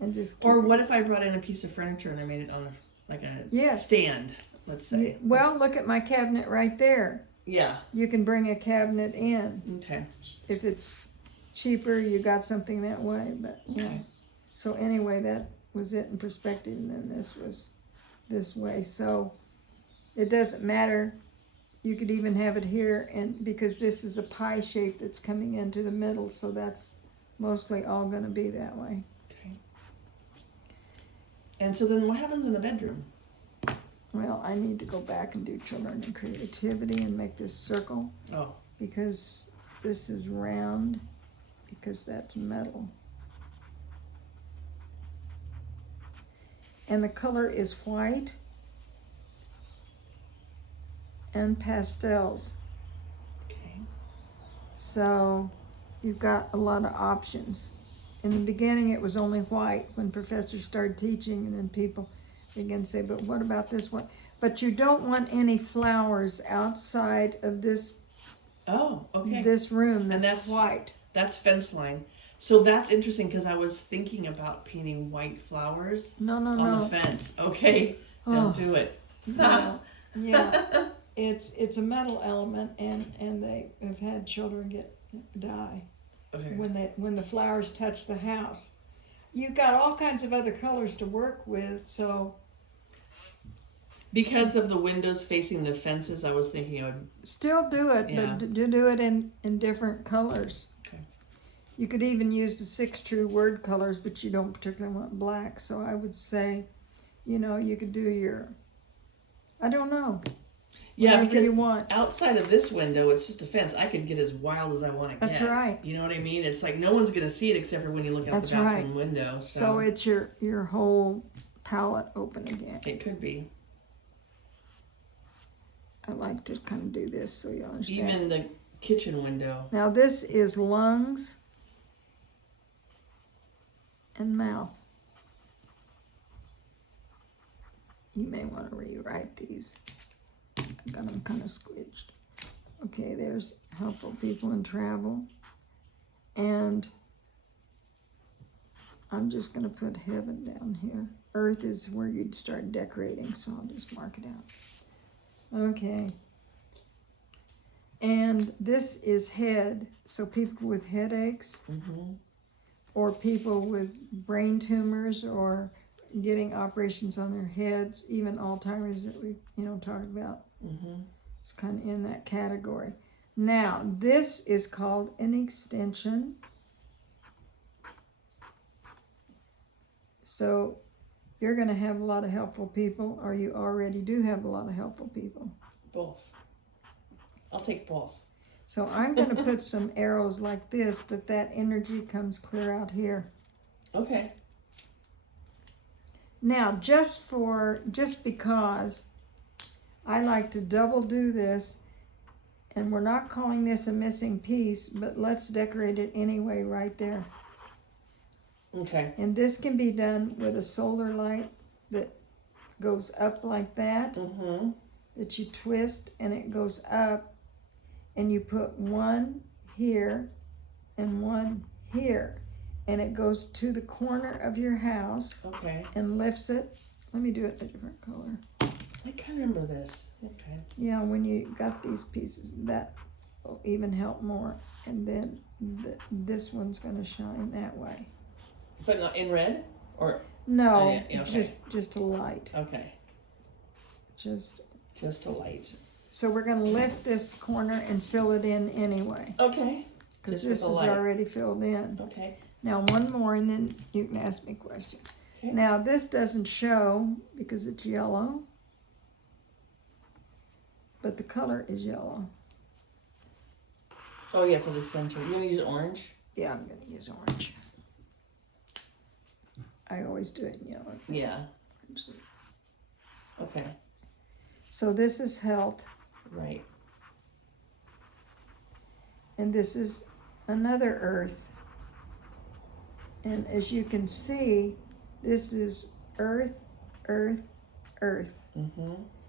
and just keep Or it. what if I brought in a piece of furniture and I made it on a Yes. stand, let's say. Well, look at my cabinet right there. Yeah. You can bring a cabinet in. Okay. If it's cheaper, you got something that way, but yeah. Okay. So anyway, that was it in perspective, and then this was this way. So it doesn't matter. You could even have it here, and because this is a pie shape that's coming into the middle, so that's mostly all going to be that way. Okay. And so then what happens in the bedroom? Well, I need to go back and do children and creativity and make this circle Oh, because this is round. because that's metal. And the color is white and pastels. Okay. So you've got a lot of options. In the beginning, it was only white when professors started teaching, and then people began to say, but what about this one? But you don't want any flowers outside of this Oh, okay. this room And that's that's- white. That's fence line. So that's interesting because I was thinking about painting white flowers No, no, on no. the fence. Okay, Oh, don't do it. no. Yeah, it's a metal element, and they have had children die Okay. when the flowers touch the house. You've got all kinds of other colors to work with, so Because of the windows facing the fences, I was thinking I would. still do it, Yeah. but do it in different colors. Okay. You could even use the 6 true word colors, but you don't particularly want black. So I would say, you could do your, I don't know. Yeah, Whatever because you want. outside of this window, it's just a fence. I could get as wild as I want to get. That's right. You know what I mean? It's like no one's gonna see it except for when you look out That's the bathroom right. window. So it's your whole palette open again. it could be. I like to kind of do this so you understand. Even the kitchen window. Now this is lungs and mouth. You may want to rewrite these. I've got them kind of squidged. Okay, there's helpful people in travel. And I'm just going to put heaven down here. Earth is where you'd start decorating, so I'll just mark it out. Okay. And this is head, so people with headaches, or people with brain tumors, or getting operations on their heads, even Alzheimer's that we talked about. It's kind of in that category. Now, this is called an extension. So you're going to have a lot of helpful people, or you already do have a lot of helpful people. Both. I'll take both. So I'm going to put some arrows like this, that energy comes clear out here. Okay. Now, just because I like to double do this, and we're not calling this a missing piece, but let's decorate it anyway right there. Okay. And this can be done with a solar light that goes up like that, that you twist and it goes up, and you put one here and one here, and it goes to the corner of your house. Okay. And lifts it. Let me do it a different color. I can remember this. Okay. Yeah, when you got these pieces, that will even help more. And then this one's going to shine that way. But not in red? Or No, yeah, okay. just a light. Okay. Just a light. So we're going to lift this corner and fill it in anyway. Okay. Because Just this with is the light. already filled in. Okay. Now one more, and then you can ask me questions. Okay. Now this doesn't show because it's yellow, but the color is yellow. Oh yeah, for the center. You're gonna use orange? Yeah, I'm going to use orange. I always do it in yellow. Yeah. Okay. So this is health, Right. and this is another earth. And as you can see, this is earth, earth, earth.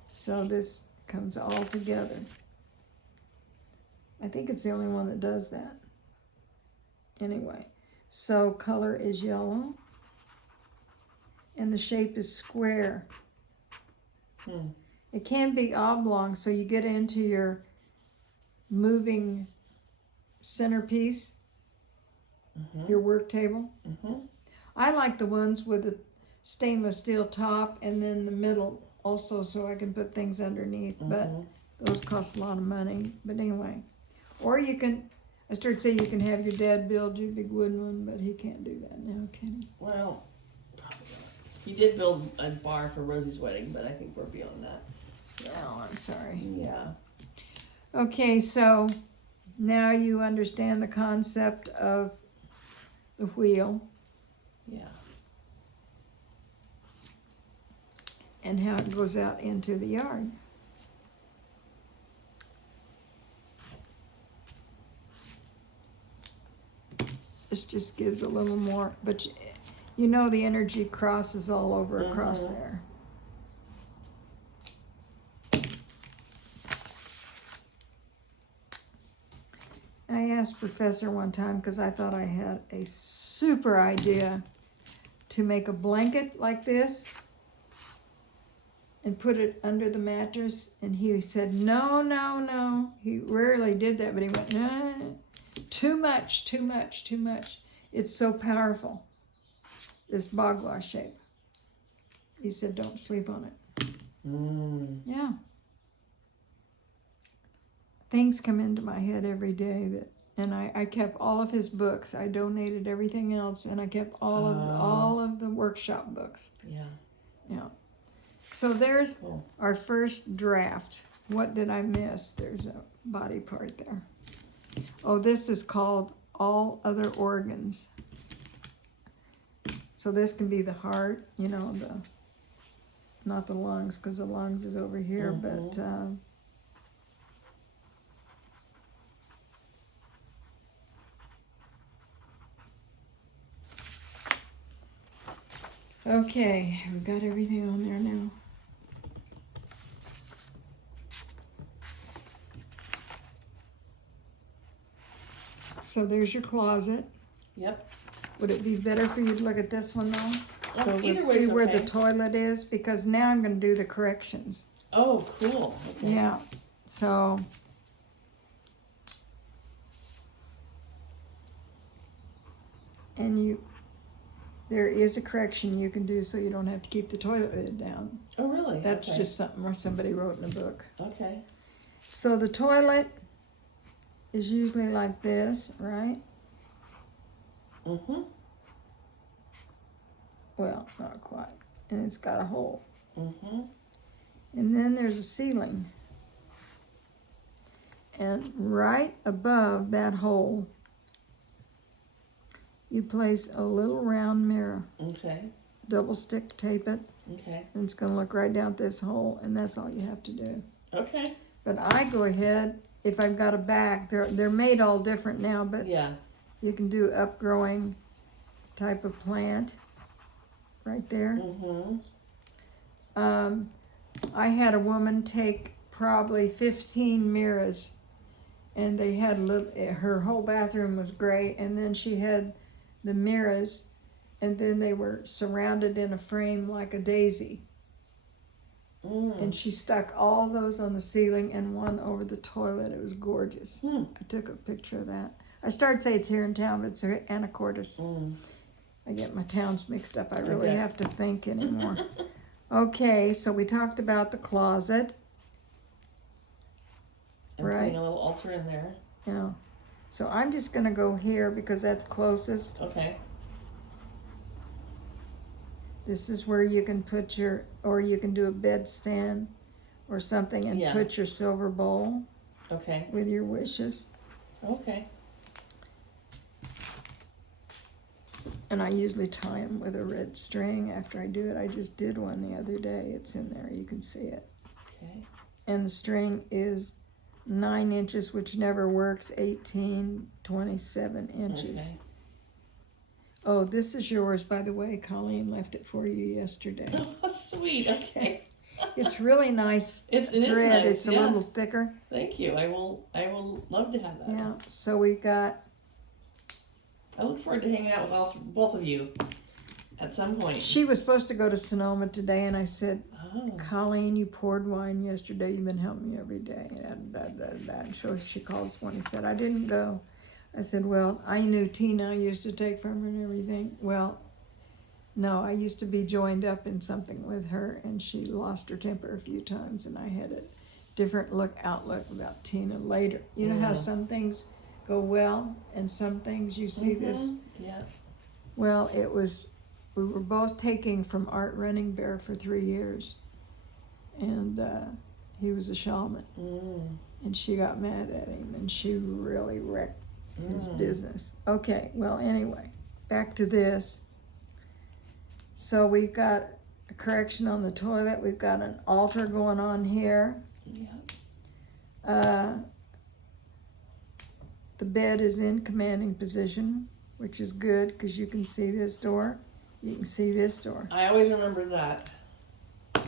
So this comes all together. I think it's the only one that does that. Anyway, so color is yellow, and the shape is square. It can be oblong, so you get into your moving centerpiece, your work table. I like the ones with a stainless steel top and then the middle also, so I can put things underneath, but those cost a lot of money. But anyway, or you can, I started saying you can have your dad build you a big wooden one, but he can't do that now, can he? Well, probably not. He did build a bar for Rosie's wedding, but I think we're beyond that. Oh, I'm sorry. Yeah. Okay, so now you understand the concept of the wheel, Yeah. and how it goes out into the yard. This just gives a little more, but you know the energy crosses all over across there. I asked Professor one time, because I thought I had a super idea to make a blanket like this and put it under the mattress, and he said, no, no, no. He rarely did that, but he went, no, too much, too much, too much. It's so powerful, this bagua shape. He said, don't sleep on it. Yeah. Things come into my head every day and I kept all of his books. I donated everything else, and I kept all of the workshop books. Yeah. Yeah. So there's our first draft. What did I miss? There's a body part there. Oh, this is called All Other Organs. So this can be the heart, you know, not the lungs, because the lungs is over here, but okay, we've got everything on there now. So there's your closet. Yep. Would it be better for you to look at this one though? So Either let's way's see where the okay. toilet is, because now I'm gonna do the corrections. Oh, cool. Okay. Yeah, so. And there is a correction you can do so you don't have to keep the toilet lid down. Oh, really? That's okay. just something where somebody wrote in a book. Okay. So the toilet is usually like this, right? Well, not quite. And it's got a hole. And then there's a ceiling. And right above that hole, you place a little round mirror. Okay. Double stick tape it. Okay. And it's going to look right down this hole, and that's all you have to do. Okay. But I go ahead, if I've got a back, they're made all different now, but Yeah. you can do upgrowing type of plant right there. I had a woman take probably 15 mirrors, and they had her whole bathroom was gray, and then she had the mirrors, and then they were surrounded in a frame like a daisy. And she stuck all those on the ceiling and one over the toilet. It was gorgeous. I took a picture of that. I started saying it's here in town, but it's Anacortes. I get my towns mixed up. I really have to think anymore. Okay, so we talked about the closet. I'm putting a little altar in there. Yeah. So I'm just going to go here because that's closest. Okay. This is where you can put or you can do a bed stand or something and put your silver bowl. Okay. With your wishes. Okay. And I usually tie them with a red string after I do it. I just did one the other day. It's in there. You can see it. Okay. And the string is 9 inches, which never works, 18, 27 inches. Okay. Oh, this is yours, by the way. Colleen left it for you yesterday. Oh, sweet. Okay. It's really nice It is thread. nice, It's a little thicker. Thank you. I will love to have that. Yeah. So we got. I look forward to hanging out with both of you at some point. She was supposed to go to Sonoma today, and I said, Oh. Colleen, you poured wine yesterday. You've been helping me every day. And so she called this morning and said, I didn't go. I said, well, I knew Tina used to take from her and everything. Well, no, I used to be joined up in something with her, and she lost her temper a few times, and I had a different outlook about Tina later. You know how some things go well, and some things you see this. Yeah. Well, we were both taking from Art Running Bear for 3 years, and he was a shaman, and she got mad at him, and she really wrecked his business. Okay, well, anyway, back to this. So we've got a correction on the toilet. We've got an altar going on here. Yeah. The bed is in commanding position, which is good because you can see this door. You can see this door. I always remember that.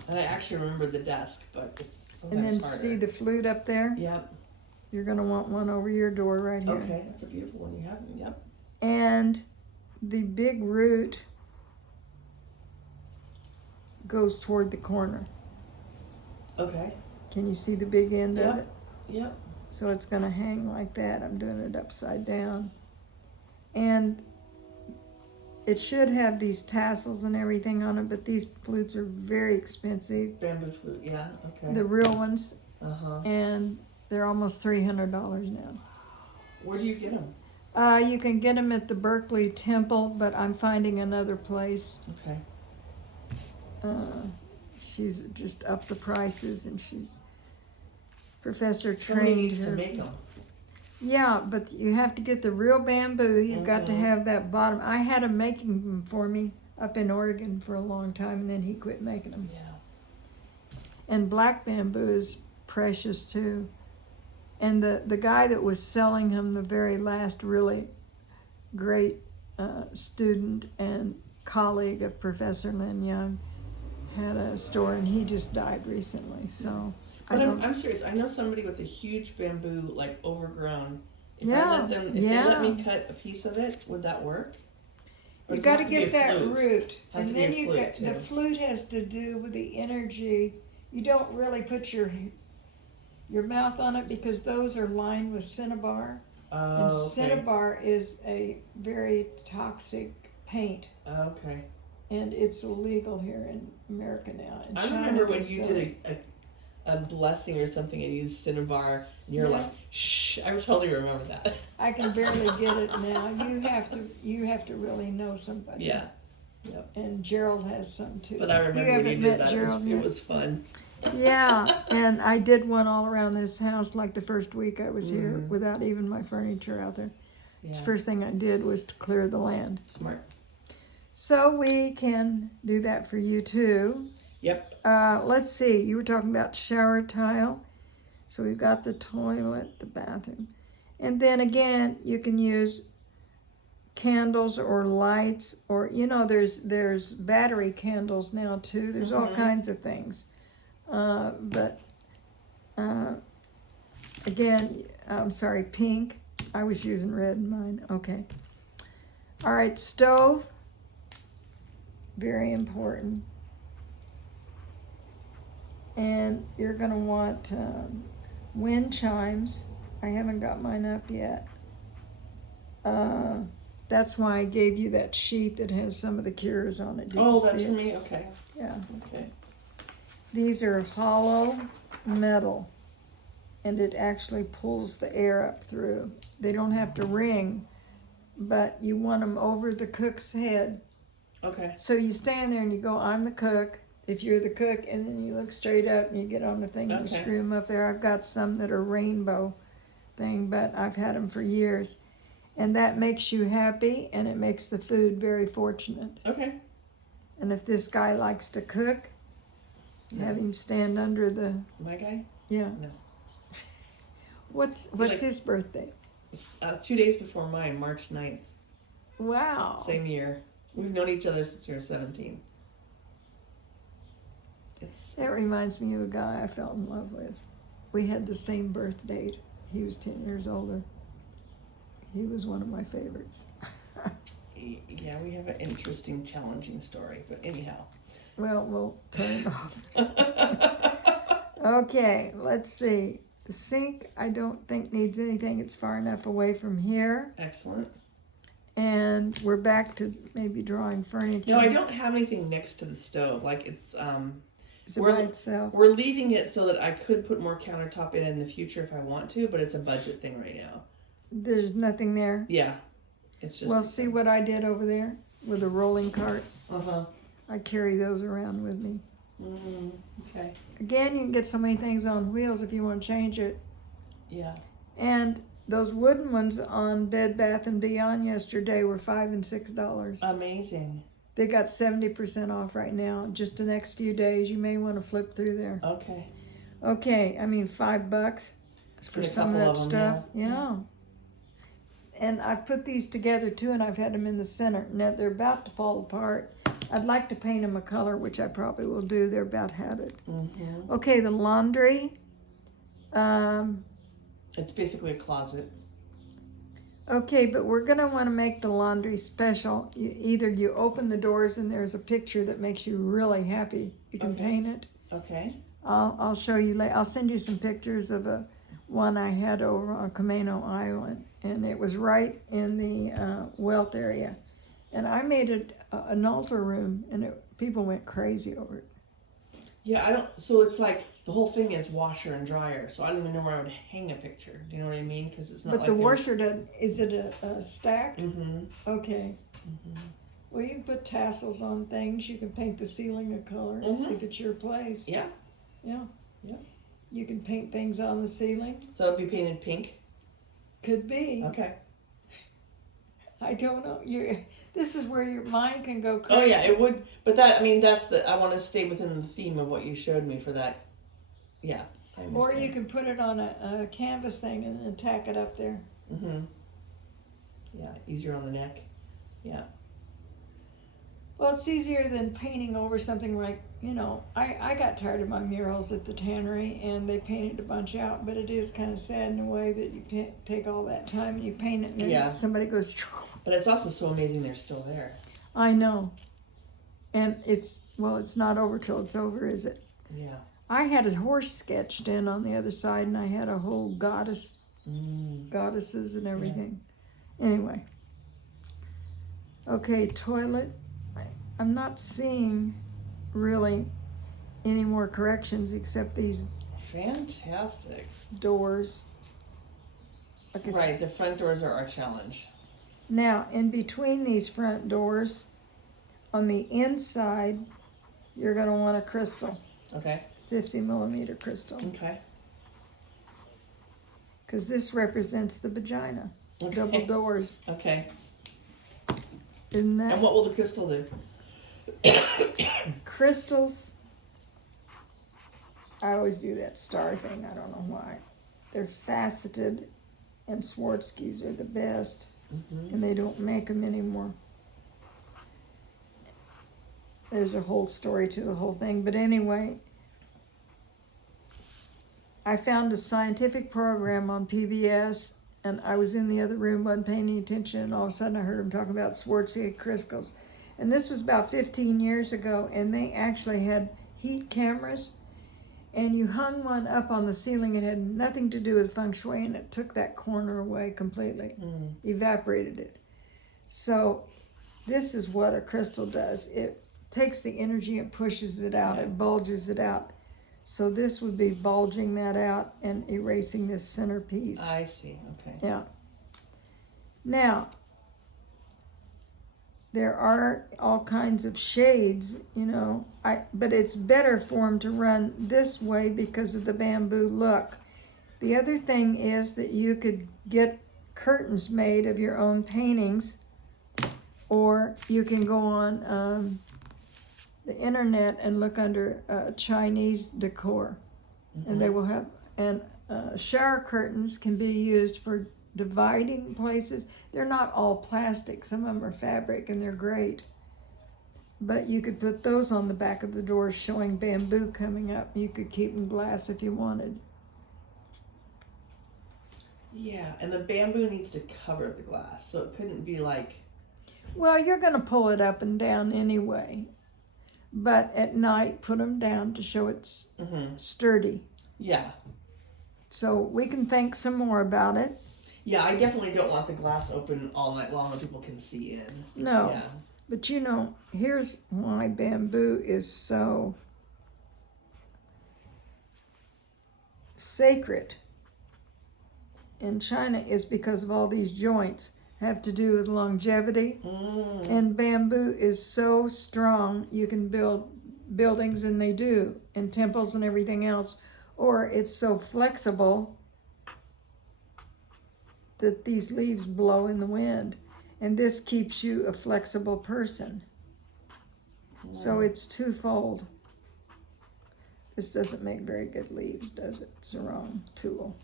And I actually remember the desk, but it's And sometimes then harder. see the flute up there? Yep. You're gonna want one over your door right here. Okay, that's a beautiful one you have. Yep. And the big root goes toward the corner. Okay. Can you see the big end of Yep. it? Yep. So it's gonna hang like that. I'm doing it upside down. And it should have these tassels and everything on it, but these flutes are very expensive. Bamboo flute, yeah, okay. The real ones, Uh-huh. and they're almost $300 now. Where do you get them? You can get them at the Berkeley Temple, but I'm finding another place. Okay. She's just upped the prices, and she's professor Somebody trained needs to her. make them. Yeah, but you have to get the real bamboo. You've got to have that bottom. I had him making them for me up in Oregon for a long time, and then he quit making them. Yeah. And black bamboo is precious too. And the guy that was selling him, the very last really great student and colleague of Professor Lin Young, had a store, and he just died recently. So But I'm serious. I know somebody with a huge bamboo, like overgrown. If Yeah, I let them, if they let me cut a piece of it, would that work? Or You does it got have to to be get a that flute? root, Has and to be then a you flute, got the too. flute has to do with the energy. You don't really put your mouth on it because those are lined with cinnabar, and Oh, okay. cinnabar is a very toxic paint, Okay. and it's illegal here in America now. In I China, remember they when you still- did a blessing or something and used cinnabar, and you're Yeah. like, shh. I totally remember that. I can barely get it now. You have to really know somebody. Yeah. And Gerald has some too. But I remember when haven't you met did that. Gerald It yet? was fun. Yeah, and I did one all around this house like the first week I was here Mhm. without even my furniture out there. Yeah. The first thing I did was to clear the land. Smart. So we can do that for you too. Yep. Let's see, you were talking about shower tile. So we've got the toilet, the bathroom. And then again, you can use candles or lights, or there's battery candles now too. There's all kinds of things. But again, I'm sorry, pink. I was using red in mine. Okay. All right, stove. Very important. And you're going to want wind chimes. I haven't got mine up yet. That's why I gave you that sheet that has some of the cures on it. Did you That's see for it? me? Okay. Yeah. Okay. These are hollow metal, and it actually pulls the air up through. They don't have to ring, but you want them over the cook's head. Okay. So you stand there and you go, I'm the cook, if you're the cook, and then you look straight up and you get on the thing and you Okay. screw them up there. I've got some that are rainbow thing, but I've had them for years. And that makes you happy, and it makes the food very fortunate. Okay. And if this guy likes to cook, have him stand under the, My guy? yeah. No. What's like- his birthday? 2 days before mine, March 9th. Wow. Same year. We've known each other since we were 17. That reminds me of a guy I fell in love with. We had the same birth date. He was 10 years older. He was one of my favorites. Yeah, we have an interesting, challenging story. But anyhow. Well, we'll turn it off. Okay, let's see. The sink, I don't think needs anything. It's far enough away from here. Excellent. And we're back to maybe drawing furniture. No, I don't have anything next to the stove. Like it's Is it by itself? we're leaving it so that I could put more countertop in the future if I want to, but it's a budget thing right now. There's nothing there. Yeah. It's just Well, see what I did over there with a rolling cart? Uh-huh. I carry those around with me. Okay. Again, you can get so many things on wheels if you want to change it. Yeah. And those wooden ones on Bed Bath & Beyond yesterday were $5 and $6. Amazing. They got 70% off right now. Just the next few days, you may want to flip through there. Okay. Okay, I mean $5 for Get a some of couple that of them, stuff. Yeah. And I put these together too, and I've had them in the center. Now they're about to fall apart. I'd like to paint them a color, which I probably will do. They're about had it. Mm-hmm. Okay, the laundry. It's basically a closet. Okay, but we're gonna want to make the laundry special. Either you open the doors and there's a picture that makes you really happy. You can paint it. Okay. I'll show you later. I'll send you some pictures of one I had over on Camino Island, and it was right in the wealth area. And I made it an altar room, and people went crazy over it. Yeah, I don't. So it's like the whole thing is washer and dryer. So I don't even know where I would hang a picture. Do you know what I mean? Because it's not. But like the washer doesn't. Is it a stacked? Mm-hmm. Okay. Mm-hmm. Well, you can put tassels on things. You can paint the ceiling a color if it's your place. Yeah. Yeah. Yeah. You can paint things on the ceiling. So it'd be painted pink. Could be. Okay. I don't know. This is where your mind can go crazy. Oh yeah, it would. But that, I mean, that's the. I want to stay within the theme of what you showed me for that. Yeah. I understand. Or you can put it on a canvas thing and then tack it up there. Mm-hmm. Yeah, easier on the neck. Yeah. Well, it's easier than painting over something like, I got tired of my murals at the tannery and they painted a bunch out, but it is kind of sad in a way that you take all that time and you paint it and then somebody goes. But it's also so amazing they're still there. I know. And it's not over till it's over, is it? Yeah. I had a horse sketched in on the other side and I had a whole goddesses and everything. Yeah. Anyway. Okay, toilet. I'm not seeing really any more corrections except these fantastic doors. Right, the front doors are our challenge. Now, in between these front doors, on the inside, you're going to want a crystal. Okay. 50 millimeter crystal. Okay. Because this represents the vagina. Okay. Double doors. Okay. Isn't that? And what will the crystal do? Crystals, I always do that star thing. I don't know why. They're faceted, and Swarovskis are the best, and they don't make them anymore. There's a whole story to the whole thing, but anyway, I found a scientific program on PBS, and I was in the other room, wasn't paying any attention, and all of a sudden I heard them talking about Swarovski crystals. And this was about 15 years ago, and they actually had heat cameras, and you hung one up on the ceiling. It had nothing to do with feng shui, and it took that corner away completely, evaporated it. So this is what a crystal does. It takes the energy and pushes it out. It bulges it out. So this would be bulging that out and erasing this centerpiece. I see, okay. Yeah. Now, there are all kinds of shades, but it's better for them to run this way because of the bamboo look. The other thing is that you could get curtains made of your own paintings, or you can go on the internet and look under Chinese decor, and they will have, and shower curtains can be used for dividing places. They're not all plastic. Some of them are fabric and they're great. But you could put those on the back of the doors showing bamboo coming up. You could keep them glass if you wanted. Yeah, and the bamboo needs to cover the glass, so it couldn't be like... Well, you're going to pull it up and down anyway. But at night, put them down to show it's sturdy. Yeah. So we can think some more about it. Yeah, I definitely don't want the glass open all night long so people can see in. No. Yeah. But here's why bamboo is so sacred in China is because of all these joints have to do with longevity. And bamboo is so strong, you can build buildings, and they do, and temples and everything else. Or it's so flexible that these leaves blow in the wind, and this keeps you a flexible person. So it's twofold. This doesn't make very good leaves, does it? It's the wrong tool.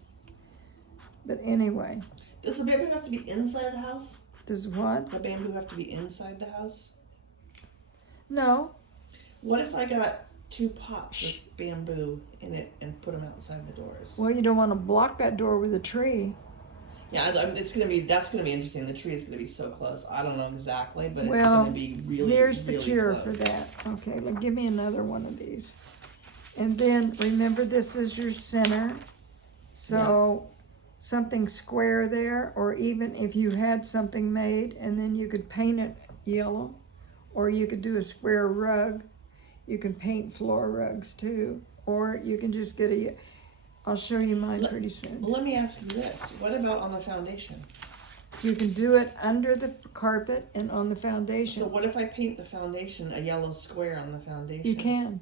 But anyway. Does the bamboo have to be inside the house? Does what? The bamboo have to be inside the house? No. What if I got 2 pots with bamboo in it and put them outside the doors? Well, you don't want to block that door with a tree. Yeah, that's gonna be interesting. The tree is gonna be so close. I don't know exactly, but it's Well, gonna be really. Here's the really cure close. for that. Okay, give me another one of these. And then remember, this is your center. So something square there, or even if you had something made and then you could paint it yellow, or you could do a square rug. You can paint floor rugs too, or you can just get I'll show you mine pretty soon. Let me ask you this. What about on the foundation? You can do it under the carpet and on the foundation. So what if I paint the foundation a yellow square on the foundation? You can.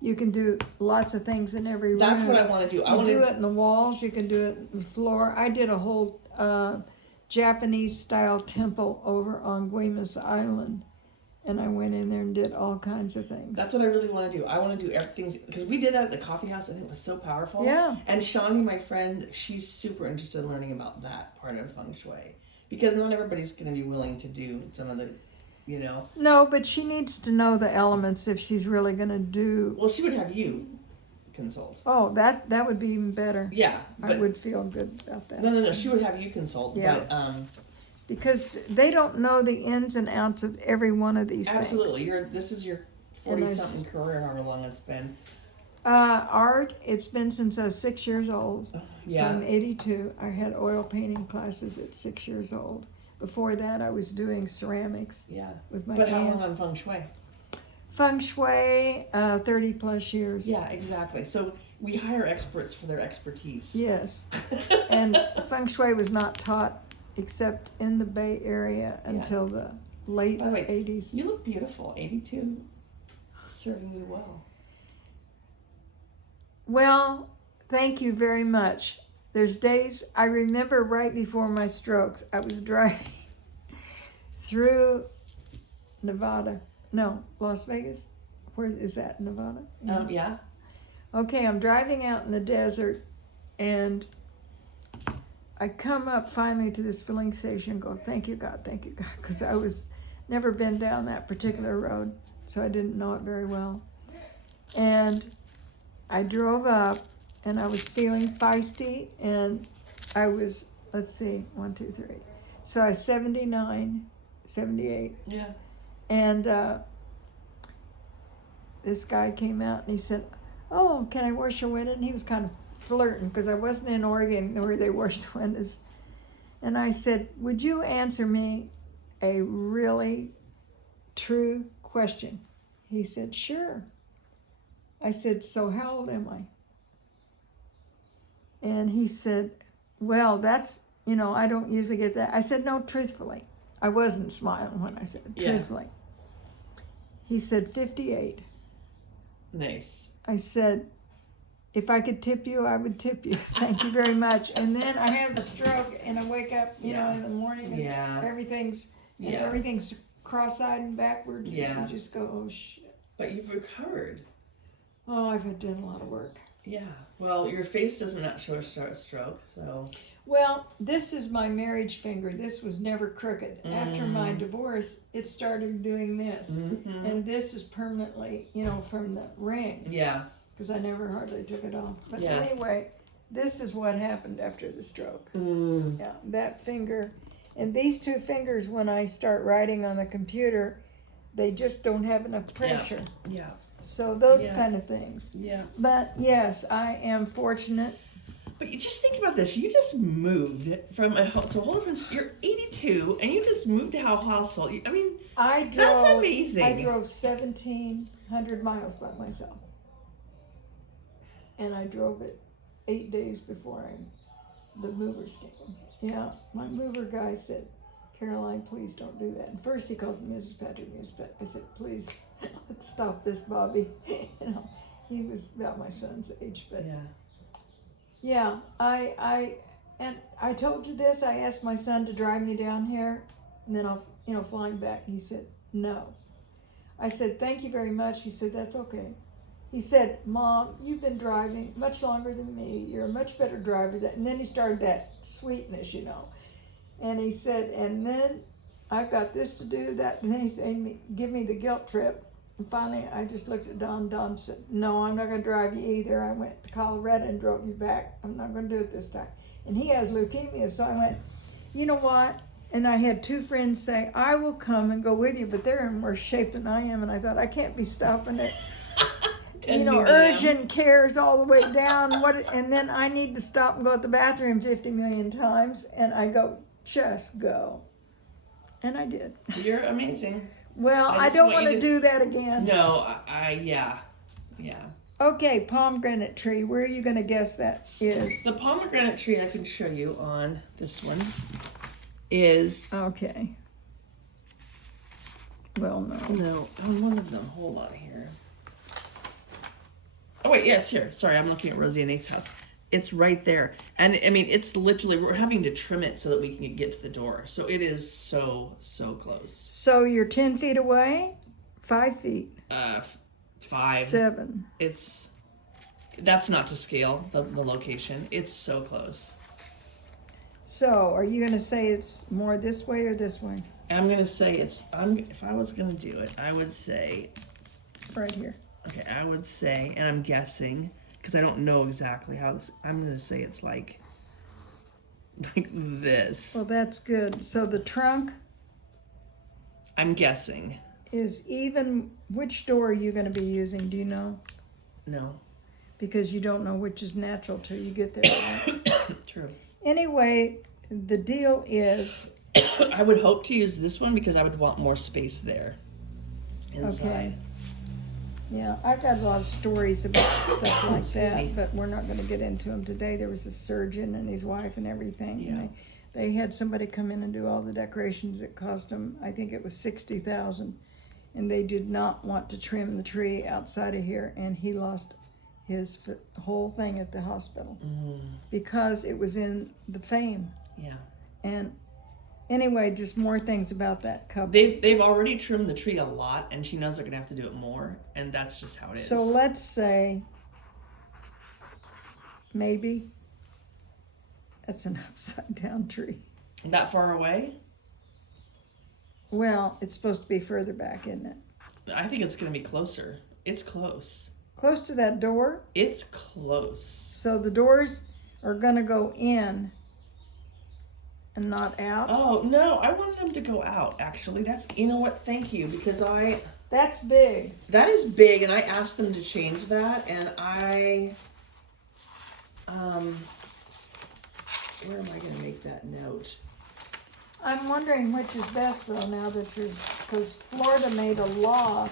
You can do lots of things in every room. That's what I want to do. I want to do it in the walls. You can do it in the floor. I did a whole Japanese style temple over on Guaymas Island, and I went in there and did all kinds of things. That's what I really want to do. I want to do everything because we did that at the coffee house and it was so powerful. Yeah. And Shawnee, my friend, she's super interested in learning about that part of feng shui because not everybody's going to be willing to do some of the, No, but she needs to know the elements if she's really going to do. Well, she would have you consult. Oh, that would be even better. Yeah. I would feel good about that. No. She would have you consult. Yeah. But, because they don't know the ins and outs of every one of these absolutely. things. This is your 40-something career, however long it's been. Art, it's been since I was 6 years old. So Yeah. I'm 82. I had oil painting classes at 6 years old. Before that, I was doing ceramics Yeah. with my But how aunt. long on feng shui? Feng Shui, 30 plus years. Yeah, exactly. So we hire experts for their expertise. Yes. And Feng Shui was not taught except in the Bay Area until the late By the way, 80s. You look beautiful. 82. Serving you well. Well, thank you very much. There's days, I remember right before my strokes, I was driving through Las Vegas. Where is that, Nevada? Yeah. Okay, I'm driving out in the desert, and I come up finally to this filling station and go, thank you, God, because I was never been down that particular road, so I didn't know it very well. And I drove up, and I was feeling feisty, and I was, 1, 2, 3. So I was 79, 78. Yeah. And this guy came out and he said, oh, can I wash your window? And he was kind of flirting because I wasn't in Oregon where they wash the windows. And I said, would you answer me a really true question? He said, sure. I said, so how old am I? And he said, well, that's, I don't usually get that. I said, no, truthfully. I wasn't smiling when I said, truthfully. He said, 58. Nice. I said, if I could tip you, I would tip you. Thank you very much. And then I have a stroke, and I wake up, in the morning, and everything's cross-eyed and backwards. Yeah. And you just go, oh, shit. But you've recovered. Oh, I've done a lot of work. Yeah. Well, your face does not show a stroke, so. Well, this is my marriage finger. This was never crooked. After my divorce, it started doing this. Mm-hmm. And this is permanently, from the ring. Yeah. Because I never hardly took it off. But anyway, this is what happened after the stroke. Yeah, that finger. And these 2 fingers, when I start writing on the computer, they just don't have enough pressure. Yeah. So those kind of things. Yeah. But yes, I am fortunate. But you just think about this. You just moved from to a whole different. You're 82, and you just moved to a household. I mean, that's amazing. I drove 1,700 miles by myself, and I drove it 8 days before the movers came. Yeah, my mover guy said, "Caroline, please don't do that." And first he calls me Mrs. Patrick. I said, "Please, let's stop this, Bobby." He was about my son's age, but. Yeah, And I told you this, I asked my son to drive me down here, and then I'll, flying back. He said, no. I said, thank you very much. He said, that's okay. He said, Mom, you've been driving much longer than me. You're a much better driver. And then he started that sweetness, And he said, and then I've got this to do, that. And then he said, give me the guilt trip. And finally, I just looked at Don. Don said, no, I'm not going to drive you either. I went to Colorado and drove you back. I'm not going to do it this time. And he has leukemia, so I went, you know what? And I had 2 friends say, I will come and go with you, but they're in worse shape than I am. And I thought, I can't be stopping at, urgent cares all the way down. And then I need to stop and go to the bathroom 50 million times. And I go, just go. And I did. You're amazing. Well, I don't want to do that again. No, yeah. Okay, pomegranate tree. Where are you going to guess that is? The pomegranate tree I can show you on this one is... Okay. Well, no. No, one of them. Hold on here. Oh, wait, yeah, it's here. Sorry, I'm looking at Rosie and Nate's house. It's right there. And, I mean, it's literally... We're having to trim it so that we can get to the door. So it is so close. So you're 10 feet away? 5 feet? 5. 7. That's not to scale, the location. It's so close. So are you going to say it's more this way or this way? I'm going to say if I was going to do it, I would say... Right here. Okay, I would say, and I'm guessing, because I don't know exactly how this... I'm going to say it's like this. Well, that's good. So the trunk... I'm guessing. Is even... Which door are you going to be using? Do you know? No. Because you don't know which is natural till you get there. Right? True. Anyway, the deal is... I would hope to use this one because I would want more space there. Inside. Okay. Yeah, I've got a lot of stories about stuff like that, but we're not going to get into them today. There was a surgeon and his wife and everything. Yeah. And they had somebody come in and do all the decorations. It cost them, I think it was $60,000. And they did not want to trim the tree outside of here, and he lost his whole thing at the hospital because it was in the fame. Yeah. And anyway, just more things about that couple. They've already trimmed the tree a lot, and she knows they're gonna have to do it more, and that's just how it is. So let's say maybe that's an upside down tree. That far away? Well, it's supposed to be further back, isn't it? I think it's gonna be closer. It's close. Close to that door? It's close. So the doors are gonna go in and not out? Oh, no, I wanted them to go out, actually. You know what, thank you, because That's big. that is big, and I asked them to change that, and where am I going to make that note? I'm wondering which is best, though, now that because Florida made a law.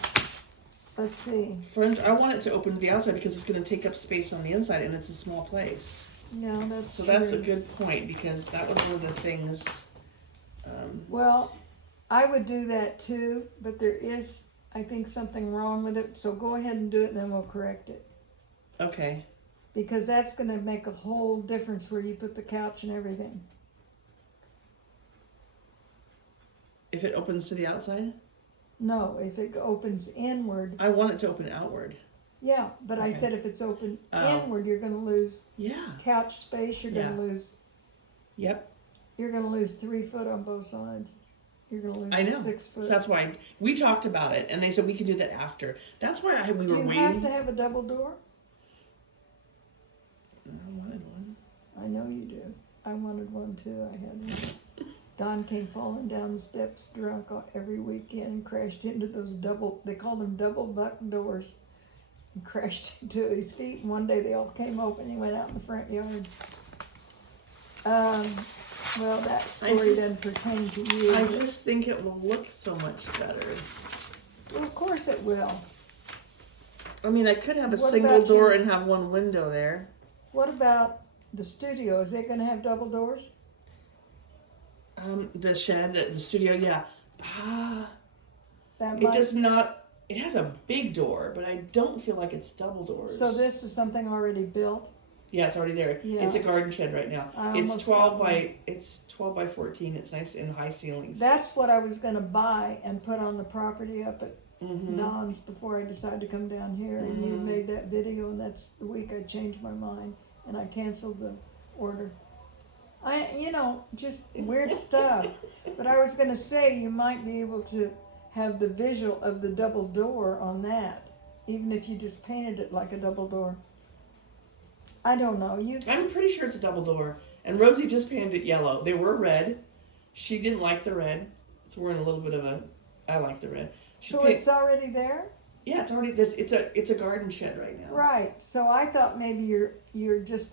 Let's see. I want it to open to the outside because it's going to take up space on the inside, and it's a small place. Yeah, that's So true. that's a good point, because that was one of the things. Well, I would do that too, but there is, I think, something wrong with it. So go ahead and do it, and then we'll correct it. Okay. Because that's going to make a whole difference where you put the couch and everything. If it opens to the outside? No, if it opens inward. I want it to open outward. Yeah, but I Okay. said if it's open Oh. inward, you're going to lose Yeah. couch space. You're going to lose. Yep. You're going to lose 3 foot on both sides. You're going to lose I know. 6 foot. So that's why we talked about it, and they said we could do that after. That's why we Do were you waiting. have to have a double door? I wanted one. I know you do. I wanted one too. I had one. Don came falling down the steps drunk every weekend and crashed into those they called them double buck doors, and crashed into his feet. And one day they all came open and he went out in the front yard. Well, that story doesn't pertain to you. I just think it will look so much better. Well, of course it will. I mean, I could have a What single about door you? and have one window there. What about the studio? Is it going to have double doors? The shed, the studio, yeah. That It might. does not. It has a big door, but I don't feel like it's double doors. So this is something already built. Yeah, it's already there. Yeah. It's a garden shed right now. I It's almost 12 got one. by it's 12 by 14. It's nice and high ceilings. That's what I was gonna buy and put on the property up at Mm-hmm. Don's before I decided to come down here, and you Mhm. made that video, and that's the week I changed my mind and I canceled the order. Just weird stuff. But I was gonna say you might be able to have the visual of the double door on that, even if you just painted it like a double door. I don't know. I'm pretty sure it's a double door. And Rosie just painted it yellow. They were red. She didn't like the red, so we're in a little bit of a. I like the red. So it's already there? Yeah, it's already. It's a garden shed right now. Right. So I thought maybe you're just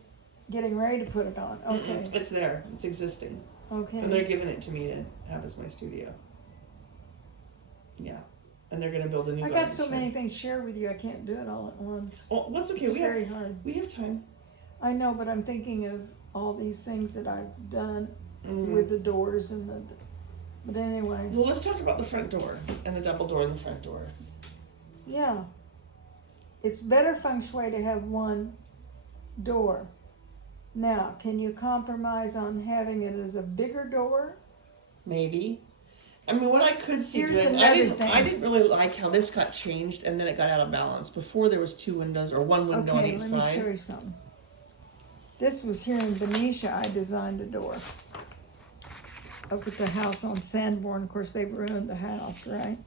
getting ready to put it on. Okay. Mm-mm, it's there. It's existing. Okay. And they're giving it to me to have as my studio. Yeah. And they're gonna build a new. I got garden so shed. many things shared with you. I can't do it all at once. Well, that's okay. It's very hard. We have time. I know, but I'm thinking of all these things that I've done Mhm. with the doors and the. But anyway, Well, let's talk about the front door and the double door in the front door. yeah. It's better feng shui to have one door. Now, can you compromise on having it as a bigger door? Maybe. I mean, what I could see Here's doing, another thing. I didn't really like how this got changed and then it got out of balance. Before there was two windows or one window on Okay, each let me side. show you something. This was here in Benicia. I designed a door. Up at the house on Sanborn. Of course, they've ruined the house, right?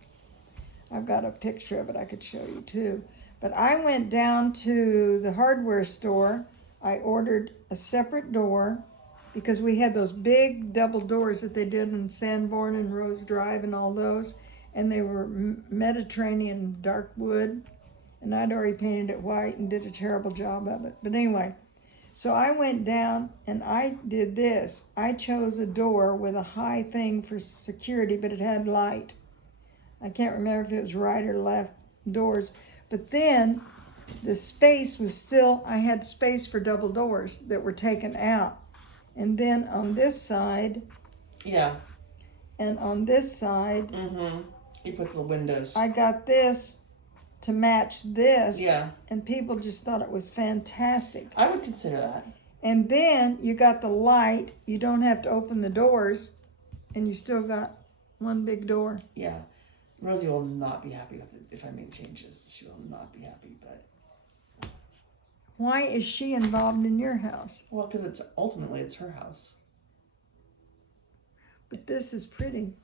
I've got a picture of it I could show you too. But I went down to the hardware store. I ordered a separate door because we had those big double doors that they did in Sanborn and Rose Drive and all those. And they were Mediterranean dark wood. And I'd already painted it white and did a terrible job of it. But anyway, so I went down and I did this. I chose a door with a high thing for security, but it had light. I can't remember if it was right or left doors. But then the space was still, I had space for double doors that were taken out. And then on this side Yeah. and on this side, Mm-hmm. You put the windows. I got this to match this. Yeah. And people just thought it was fantastic. I would consider that. And then you got the light. You don't have to open the doors, and you still got one big door. Yeah. Rosie will not be happy with it if I make changes. She will not be happy, but Why is she involved in your house? well, because it's her house. But this is pretty.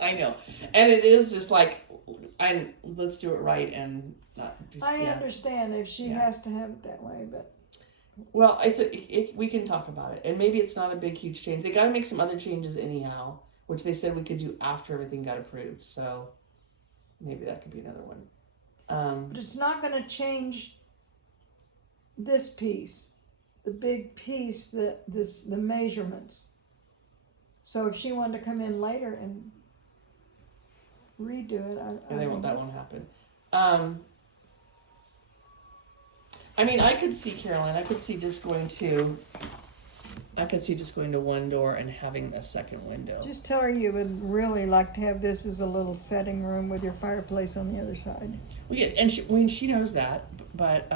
I know, and it is just like, let's do it right and not just. I yeah. understand if she Yeah. has to have it that way, but Well, we can talk about it, and maybe it's not a big, huge change. They got to make some other changes anyhow, which they said we could do after everything got approved. So maybe that could be another one. but it's not going to change this piece, the big piece, the measurements. So if she wanted to come in later and redo it, That won't happen. I mean, I could see, Caroline, I could see just going to one door and having a second window. just tell her you would really like to have this as a little setting room with your fireplace on the other side. Well, yeah, and she knows that, but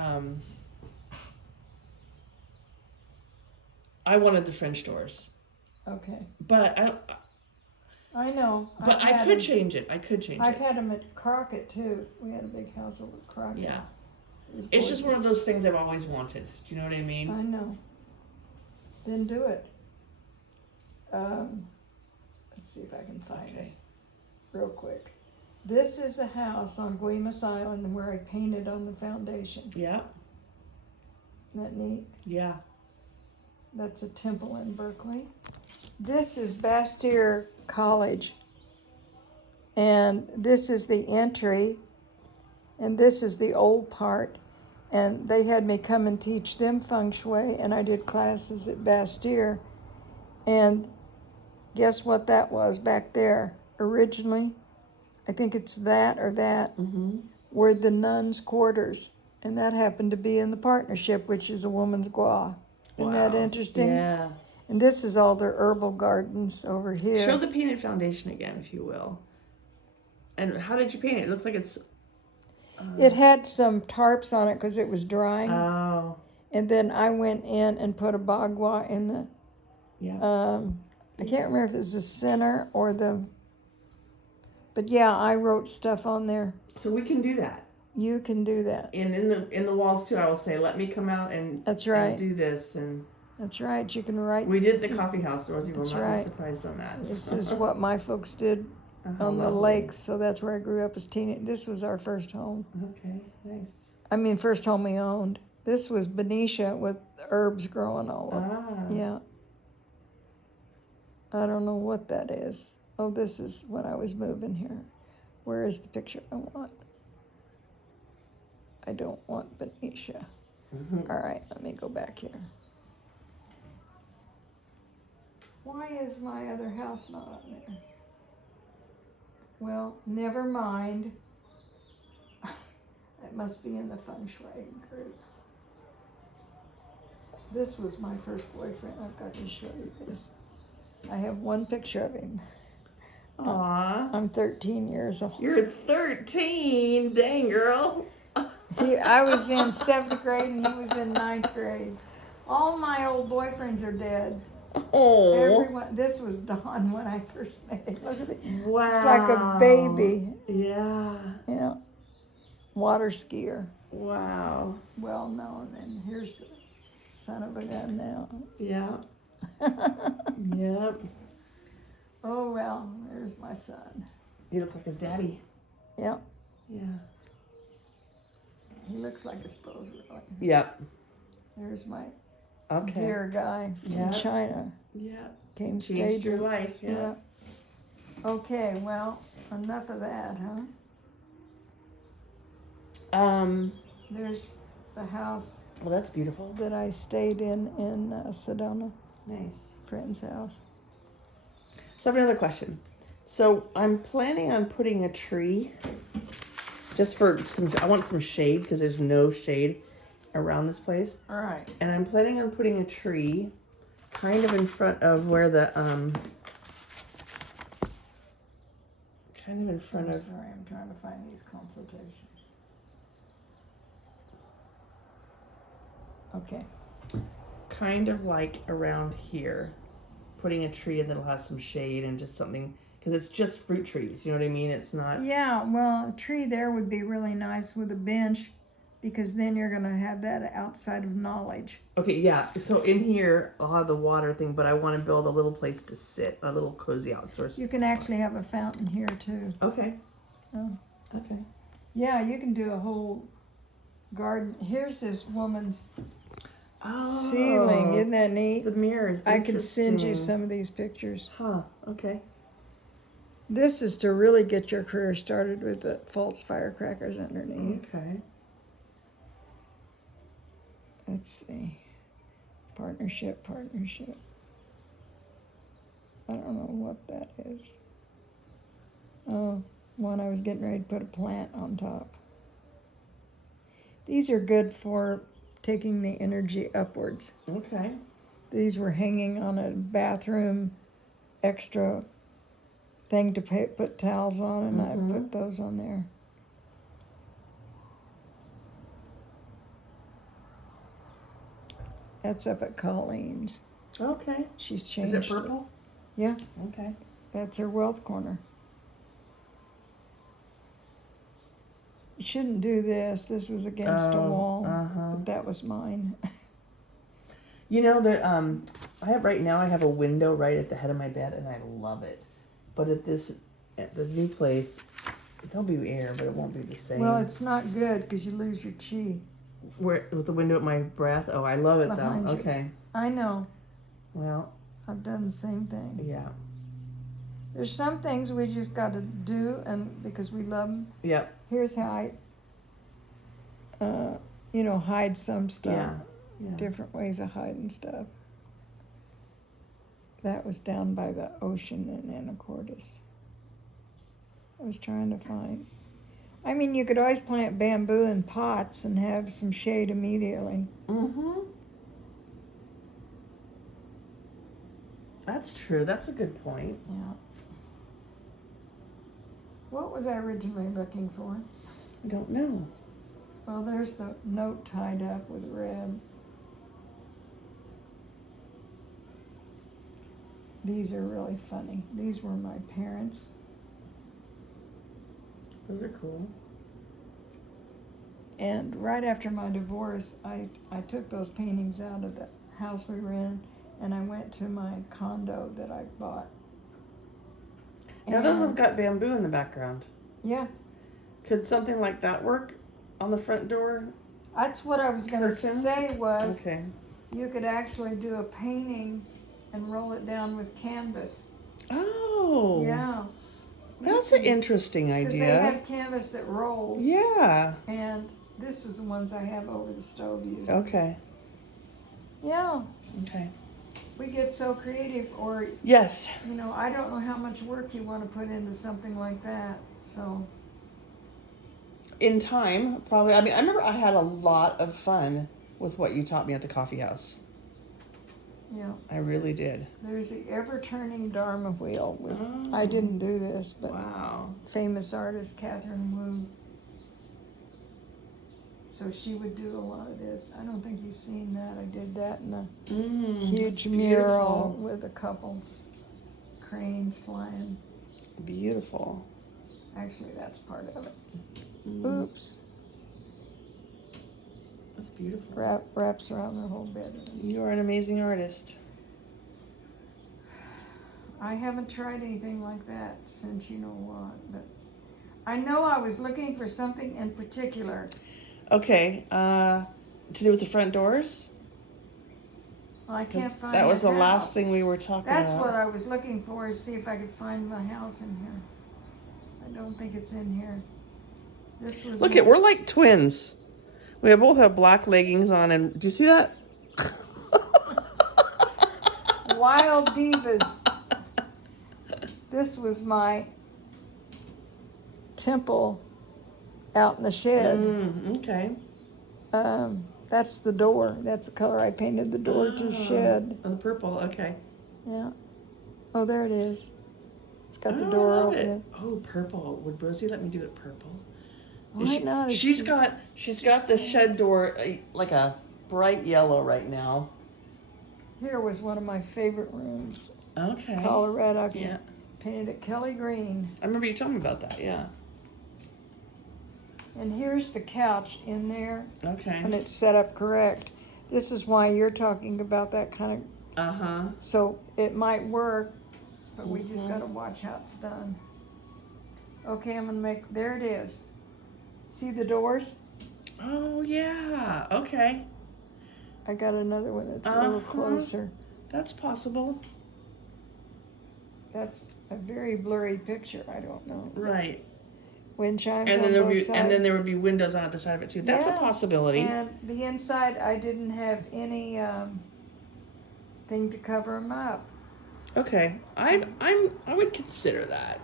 I wanted the French doors, Okay, but I know. But I could change it. I could change I've it. had them at Crockett too. We had a big house over at Crockett. Yeah. It was It's just one of gorgeous. those things I've always wanted. Do you know what I mean? I know. Then do it. Let's see if I can find Okay. this real quick. This is a house on Guaymas Island where I painted on the foundation. Yeah. Isn't that neat? Yeah. That's a temple in Berkeley. This is Bastyr College. And this is the entry. And this is the old part. And they had me come and teach them feng shui. And I did classes at Bastyr. And guess what that was back there? Originally, I think it's that or that, were the nuns' quarters. And that happened to be in the partnership, which is a woman's gua. Isn't that Wow. interesting? Yeah. And this is all their herbal gardens over here. Show the painted foundation again, if you will. And how did you paint it? It looks like it's. It had some tarps on it because it was drying. Oh. And then I went in and put a bagua in the, Yeah. I can't remember if it was the center or but yeah, I wrote stuff on there. So we can do that. You can do that. And in the walls too, I will say, let me come out and That's right. and do this and. That's right. You can write. We did the coffee house, Dorothy. Will That's not right. be surprised on that. This is what my folks did on the lovely. lake, so that's where I grew up as teenage. This was our first home. Okay, nice. I mean, first home we owned. This was Benicia with herbs growing all over. Yeah. I don't know what that is. Oh, this is when I was moving here. Where is the picture I want? I don't want Benicia. All right, let me go back here. Why is my other house not on there? Well, never mind. It must be in the feng shui group. This was my first boyfriend. I've got to show you this. I have one picture of him. Aw. I'm 13 years old. You're 13, dang girl. I was in 7th grade and he was in 9th grade. All my old boyfriends are dead. Oh. Everyone. This was Don when I first met him. Look at it. Wow. It's like a baby. Yeah. Yeah. Water skier. Wow. Well known. And here's the son of a gun now. Yeah. Yep. Oh well, there's my son. You look like his daddy. Yep. Yeah. He looks like his pose really. Yep. There's my Okay. dear guy from Yeah. China. Yeah. Came Changed stayed your with- life. Yeah. Okay, well, enough of that, huh? There's the house Well, that's beautiful. that I stayed in Sedona, Nice. friend's house. So I have another question. So I'm planning on putting a tree, just for I want some shade because there's no shade around this place. All right. And I'm planning on putting a tree kind of in front of where the, kind of in front I'm of, sorry, I'm trying to find these consultations. Okay. kind of like around here. Putting a tree and that'll have some shade and just something, because it's just fruit trees, you know what I mean? It's not, Yeah, well, a tree there would be really nice with a bench because then you're going to have that outside of knowledge. okay, yeah. So in here, I'll have the water thing, but I want to build a little place to sit, a little cozy outdoors. You can actually have a fountain here too. Okay. Oh. Okay. Yeah, you can do a whole garden. Here's this woman's Oh, ceiling. Isn't that neat? the mirrors. I can send you Interesting. some of these pictures. Huh. Okay. This is to really get your career started with the false firecrackers underneath. Okay. Let's see. Partnership. I don't know what that is. Oh, one I was getting ready to put a plant on top. These are good for taking the energy upwards. Okay. These were hanging on a bathroom extra thing to put towels on, and I put those on there. That's up at Colleen's. Okay. She's Is changed it purple? Yeah, Okay. that's her wealth corner. You shouldn't do this. This was against a wall. But that was mine. You know that I have right now. I have a window right at the head of my bed, and I love it. But at the new place, there'll be air, but it won't be the same. Well, it's not good because you lose your chi. Where with the window at my breath. Oh, I love it Behind though. you. Okay. I know. Well, I've done the same thing. yeah. There's some things we just got to do, and because we love them. Yep. Here's how I, hide some stuff. Yeah. Different ways of hiding stuff. That was down by the ocean in Anacortes. I was trying to find. I mean, you could always plant bamboo in pots and have some shade immediately. Mm-hmm. That's true. That's a good point. Yeah. What was I originally looking for? I don't know. Well, there's the note tied up with red. these are really funny. These were my parents. Those are cool. And right after my divorce, I took those paintings out of the house we were in, and I went to my condo that I bought. Now those have got bamboo in the background. Yeah. Could something like that work on the front door? That's what I was going to Curtain? say was Okay. you could actually do a painting and roll it down with canvas. Oh. Yeah. That's an interesting Because they idea. have canvas that rolls. Yeah. And this is the ones I have over the stove usually. Okay. Yeah. Okay. We get so creative, or, Yes. you know, I don't know how much work you want to put into something like that. So, In time, probably. I mean, I remember I had a lot of fun with what you taught me at the coffee house. yeah. I really did. There's the ever-turning Dharma wheel. Oh. I didn't do this, but Wow. famous artist Catherine Wu. So she would do a lot of this. I don't think you've seen that. I did that in a huge that's mural beautiful. with the couples, cranes flying. Beautiful. Actually, that's part of it. Mm, Oops. that's beautiful. Wraps around the whole bedroom. You are an amazing artist. I haven't tried anything like that since you know what, but I know I was looking for something in particular. Okay. To do with the front doors? Well, I 'Cause can't find that was the house. last thing we were talking That's about. what I was looking for, is see if I could find my house in here. I don't think it's in here. This was Look we're like twins. We both have black leggings on, and do you see that? Wild Divas. This was my temple out in the shed. Okay. That's the door. That's the color I painted the door to shed. Oh, the purple. Okay. Yeah. Oh, there it is. It's got the Oh, door I love open. it. Oh, purple. Would Rosie let me do it purple? Why not? She's got the shed door like a bright yellow right now. Here was one of my favorite rooms. Okay. Colorado. Yeah. Painted it Kelly green. I remember you telling me about that. Yeah. And here's the couch in there. Okay. And it's set up correct. This is why you're talking about that kind of. So it might work, but we just got to watch how it's done. Okay, I'm gonna there it is. See the doors? Oh yeah. Okay. I got another one that's a little closer. That's possible. That's a very blurry picture. I don't know. Right. Wind chimes And then on there both sides. there would be windows on either side of it too. That's a Yeah. possibility. And the inside, I didn't have any thing to cover them up. Okay. I would consider that.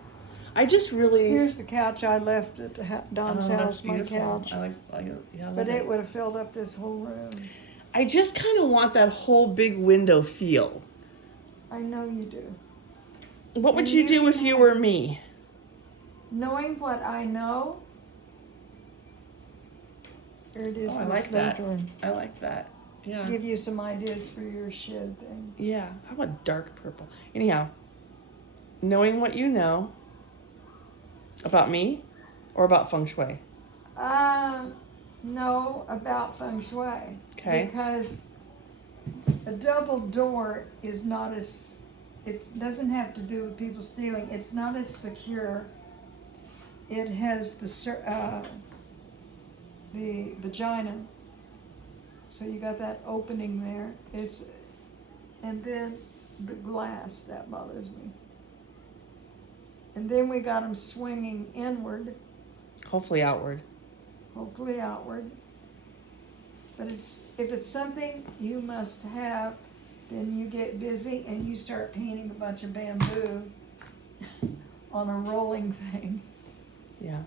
I just really. Here's the couch I left at Don's house, my couch. I love But it would have filled up this whole room. I just kind of want that whole big window feel. I know you do. What would And you you do if can you have- were me? Knowing what I know, here it is. Oh, I in the like that. room. I like that. Yeah. Give you some ideas for your shed thing. Yeah. How about dark purple? Anyhow, knowing what you know about me or about feng shui? No, about feng shui. Okay. Because a double door is not as, it doesn't have to do with people stealing. It's not as secure. It has the vagina. So you got that opening there. And then the glass, that bothers me. And then we got them swinging inward, Hopefully outward. hopefully outward. But if it's something you must have, then you get busy and you start painting a bunch of bamboo on a rolling thing. Yeah.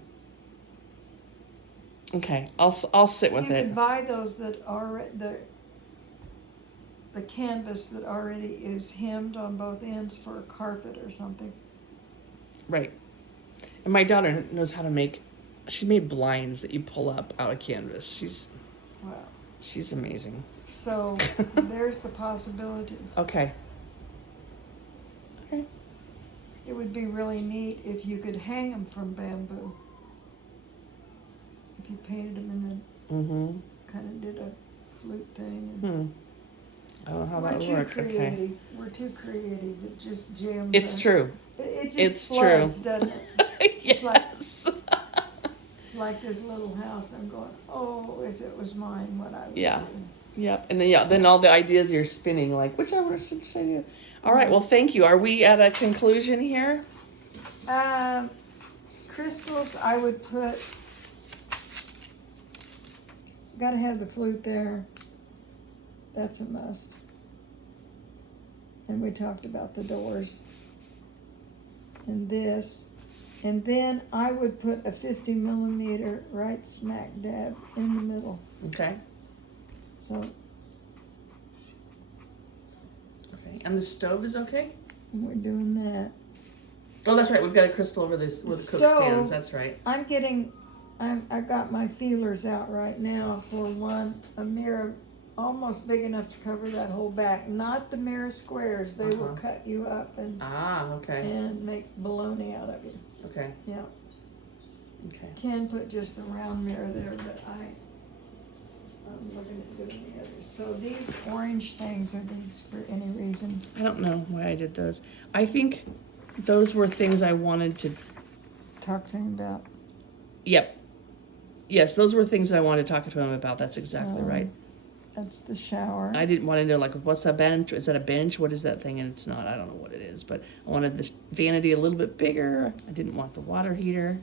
Okay. I'll sit with You it. can buy those that are the canvas that already is hemmed on both ends for a carpet or something. Right. And my daughter knows how to make. She made blinds that you pull up out of canvas. Wow. She's amazing. So there's the possibilities. Okay. it would be really neat if you could hang them from bamboo. If you painted them and then kind of did a flute thing. And I don't know how we're that would too work. creative. Okay. We're too creative. It just jams. It's true. It just It's floods, true. doesn't it? Just like Yes. it's like this little house. I'm going, oh, if it was mine, what I would Yeah. do. Yep. And then all the ideas you're spinning, like, which should I do? All right. Well, thank you. Are we at a conclusion here? Crystals, I would put. Gotta have the flute there. That's a must. And we talked about the doors. And this. And then I would put a 50 millimeter right smack dab in the middle. Okay. So. Okay. And the stove is okay? We're doing that. Oh, that's right. We've got a crystal over this with the cook stands. That's right. I got my feelers out right now for a mirror almost big enough to cover that whole back. Not the mirror squares. They will cut you up and make baloney out of you. Okay. Yeah. Okay. Can put just a round mirror there, but I'm looking at doing the others. So these orange things, are these for any reason? I don't know why I did those. I think those were things I wanted to. Talk to him about. Yep. Yes, those were things I wanted to talk to him about. That's exactly right. That's the shower. I didn't want to know, like, what's that bench? Is that a bench? What is that thing? And it's not. I don't know what it is. But I wanted this vanity a little bit bigger. I didn't want the water heater.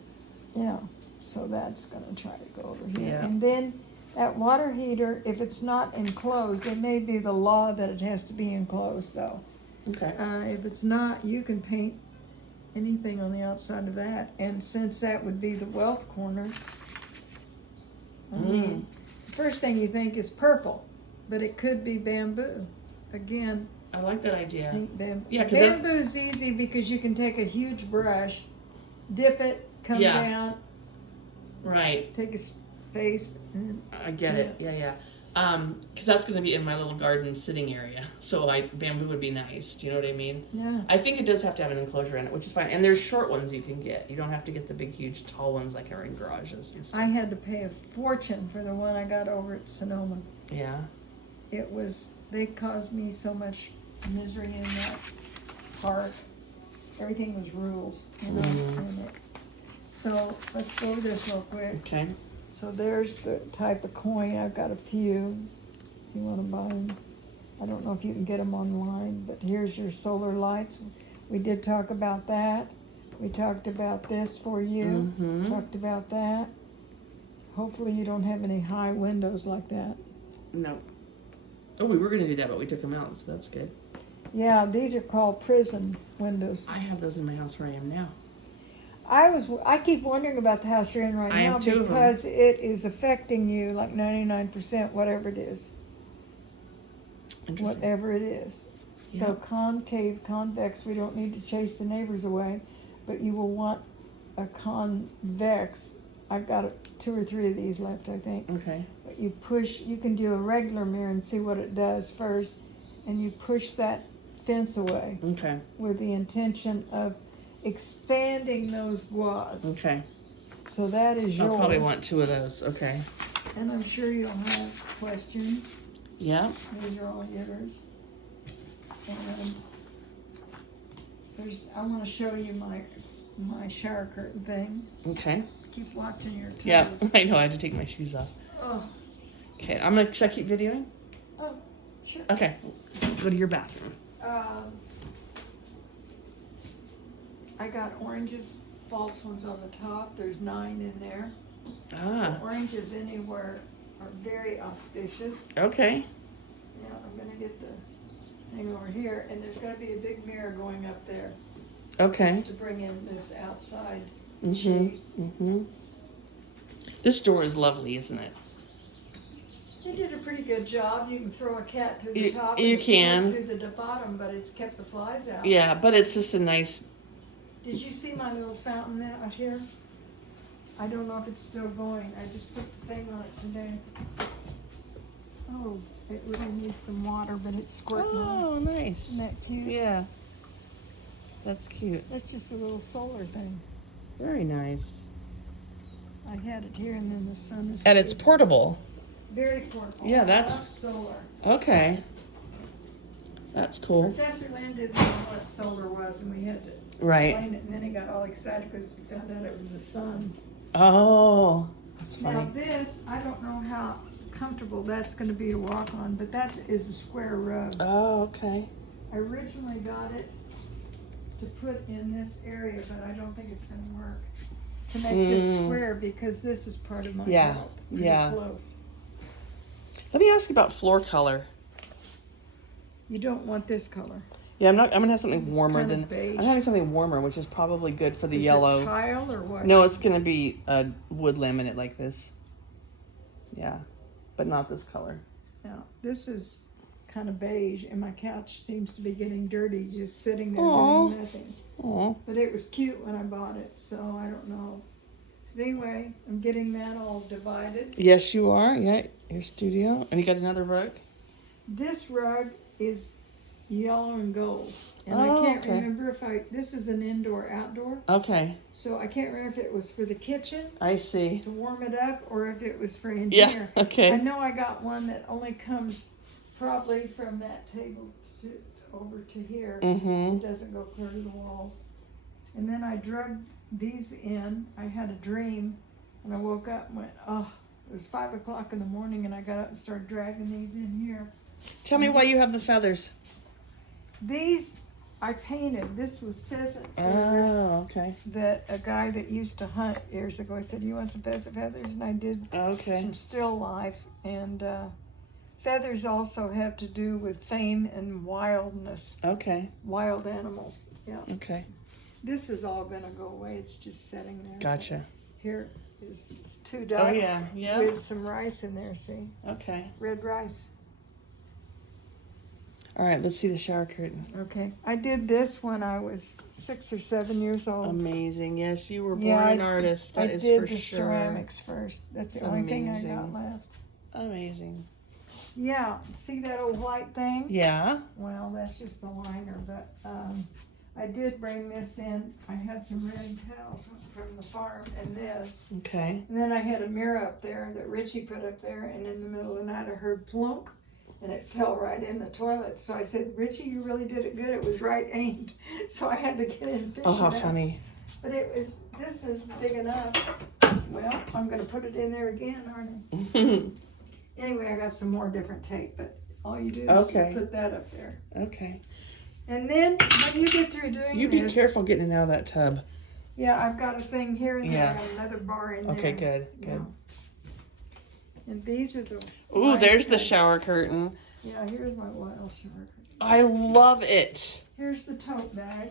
Yeah. So that's going to try to go over here. Yeah. And then that water heater, if it's not enclosed, it may be the law that it has to be enclosed, though. Okay. If it's not, you can paint anything on the outside of that. And since that would be the wealth corner, I mean, the first thing you think is purple, but it could be bamboo. Again, I like that idea. pink bamboo. Yeah, 'cause Bamboo's easy because you can take a huge brush, dip it, come down, Right. take a space, and I get it. Yeah. Because that's going to be in my little garden sitting area. So bamboo would be nice. Do you know what I mean? yeah. I think it does have to have an enclosure in it, which is fine. And there's short ones you can get. You don't have to get the big, huge, tall ones like are in garages and stuff. I had to pay a fortune for the one I got over at Sonoma. Yeah. They caused me so much misery in that park. Everything was rules, you know. So let's go over this real quick. Okay. So there's the type of coin. I've got a few. If you want to buy them, I don't know if you can get them online, but here's your solar lights. We did talk about that. We talked about this for you. Talked about that. Hopefully you don't have any high windows like that. No. Oh, we were going to do that, but we took them out, so that's good. Yeah, these are called prism windows. I have those in my house where I am now. I keep wondering about the house you're in right I now am too. because it is affecting you like 99%, whatever it is. Interesting. Whatever it is. So Yeah. concave, convex, we don't need to chase the neighbors away, but you will want a convex. I've got 2 or 3 of these left, I think. Okay. But you can do a regular mirror and see what it does first, and you push that fence away Okay. with the intention of expanding those guas. Okay. So that is yours. I'll probably want 2 of those. Okay. And I'm sure you'll have questions. Yeah. These are all yours. And I want to show you my shower curtain thing. Okay. Keep watching your toes. Yeah. I know. I had to take my shoes off. Oh, Okay. Should I keep videoing? oh, sure. Okay. Go to your bathroom. I got oranges, false ones on the top. There's 9 in there. Ah. So oranges anywhere are very auspicious. Okay. Yeah, I'm gonna get the thing over here, and there's gonna be a big mirror going up there Okay. to bring in this outside Mhm. shade. Mhm. This door is lovely, isn't it? They did a pretty good job. You can throw a cat through the You- top you and slip can. through the bottom, but it's kept the flies out. Yeah, but it's just a nice. Did you see my little fountain out here? I don't know if it's still going. I just put the thing on it today. Oh, it really needs some water, but it's squirting on. Oh, nice. Isn't that cute? Yeah. That's cute. That's just a little solar thing. Very nice. I had it here, and then the sun is. And it's portable. Very portable. Yeah, I that's- love solar. Okay. That's cool. Professor Lynn didn't know what solar was, and we had to Right. explain it, and then he got all excited because he found out it was the sun. Oh, that's Now funny. this, I don't know how comfortable that's gonna be to walk on, but that is a square rug. Oh, okay. I originally got it to put in this area, but I don't think it's gonna work. To make this square, because this is part of my Yeah, belt, pretty yeah. close. Let me ask you about floor color. You don't want this color. Yeah, I'm gonna have something It's warmer kinda than. beige. I'm having something warmer, which is probably good for the Is yellow. it tile or what? No, it's gonna be a wood laminate like this. Yeah, but not this color. Now, this is kind of beige, and my couch seems to be getting dirty just sitting there Aw. doing nothing. Oh, But it was cute when I bought it, so I don't know. But anyway, I'm getting that all divided. yes, you are. Yeah, your studio, and you got another rug. This rug is yellow and gold. And Oh, I can't okay. remember if this is an indoor-outdoor, Okay, so I can't remember if it was for the kitchen I see. to warm it up or if it was for in Yeah. here. Okay. I know I got one that only comes probably from that table to over to here. Mm-hmm. It doesn't go clear to the walls. And then I drug these in. I had a dream, and I woke up and went, oh, it was 5 o'clock in the morning, and I got up and started dragging these in here. Tell me why you have the feathers. These I painted. This was pheasant feathers Oh, okay. that a guy that used to hunt years ago, I said, you want some pheasant feathers? And I did Okay. some still life. And feathers also have to do with fame and wildness, Okay. wild animals. Yeah. Okay. This is all gonna go away. It's just sitting there. Gotcha. Here is 2 ducks Oh yeah. Yeah. with some rice in there. See, Okay. red rice. All right. Let's see the shower curtain. Okay, I did this when I was 6 or 7 years old. Amazing. Yes, you were born Yeah, an artist. That I is did for the sure. ceramics first. That's the It's only thing I got amazing. left. Amazing. Yeah, see that old white thing? Yeah. Well, that's just the liner, but I did bring this in. I had some red towels from the farm and this. Okay. And then I had a mirror up there that Richie put up there, and in the middle of the night I heard plunk, and it fell right in the toilet. So I said, Richie, you really did it good. It was right aimed. So I had to get in and fish Oh, how it out. funny. But this is big enough. Well, I'm gonna put it in there again, aren't I? Anyway, I got some more different tape, but all you do is Okay. you put that up there. Okay. And then when you get through doing You be this, careful getting it out of that tub. yeah, I've got a thing here and Yeah. there, I got another bar in there. Okay, good, good. Yeah. And these are the. Ooh, nice there's the ones. shower curtain. Yeah, here's my wild shower. I love it. Here's the tote bag.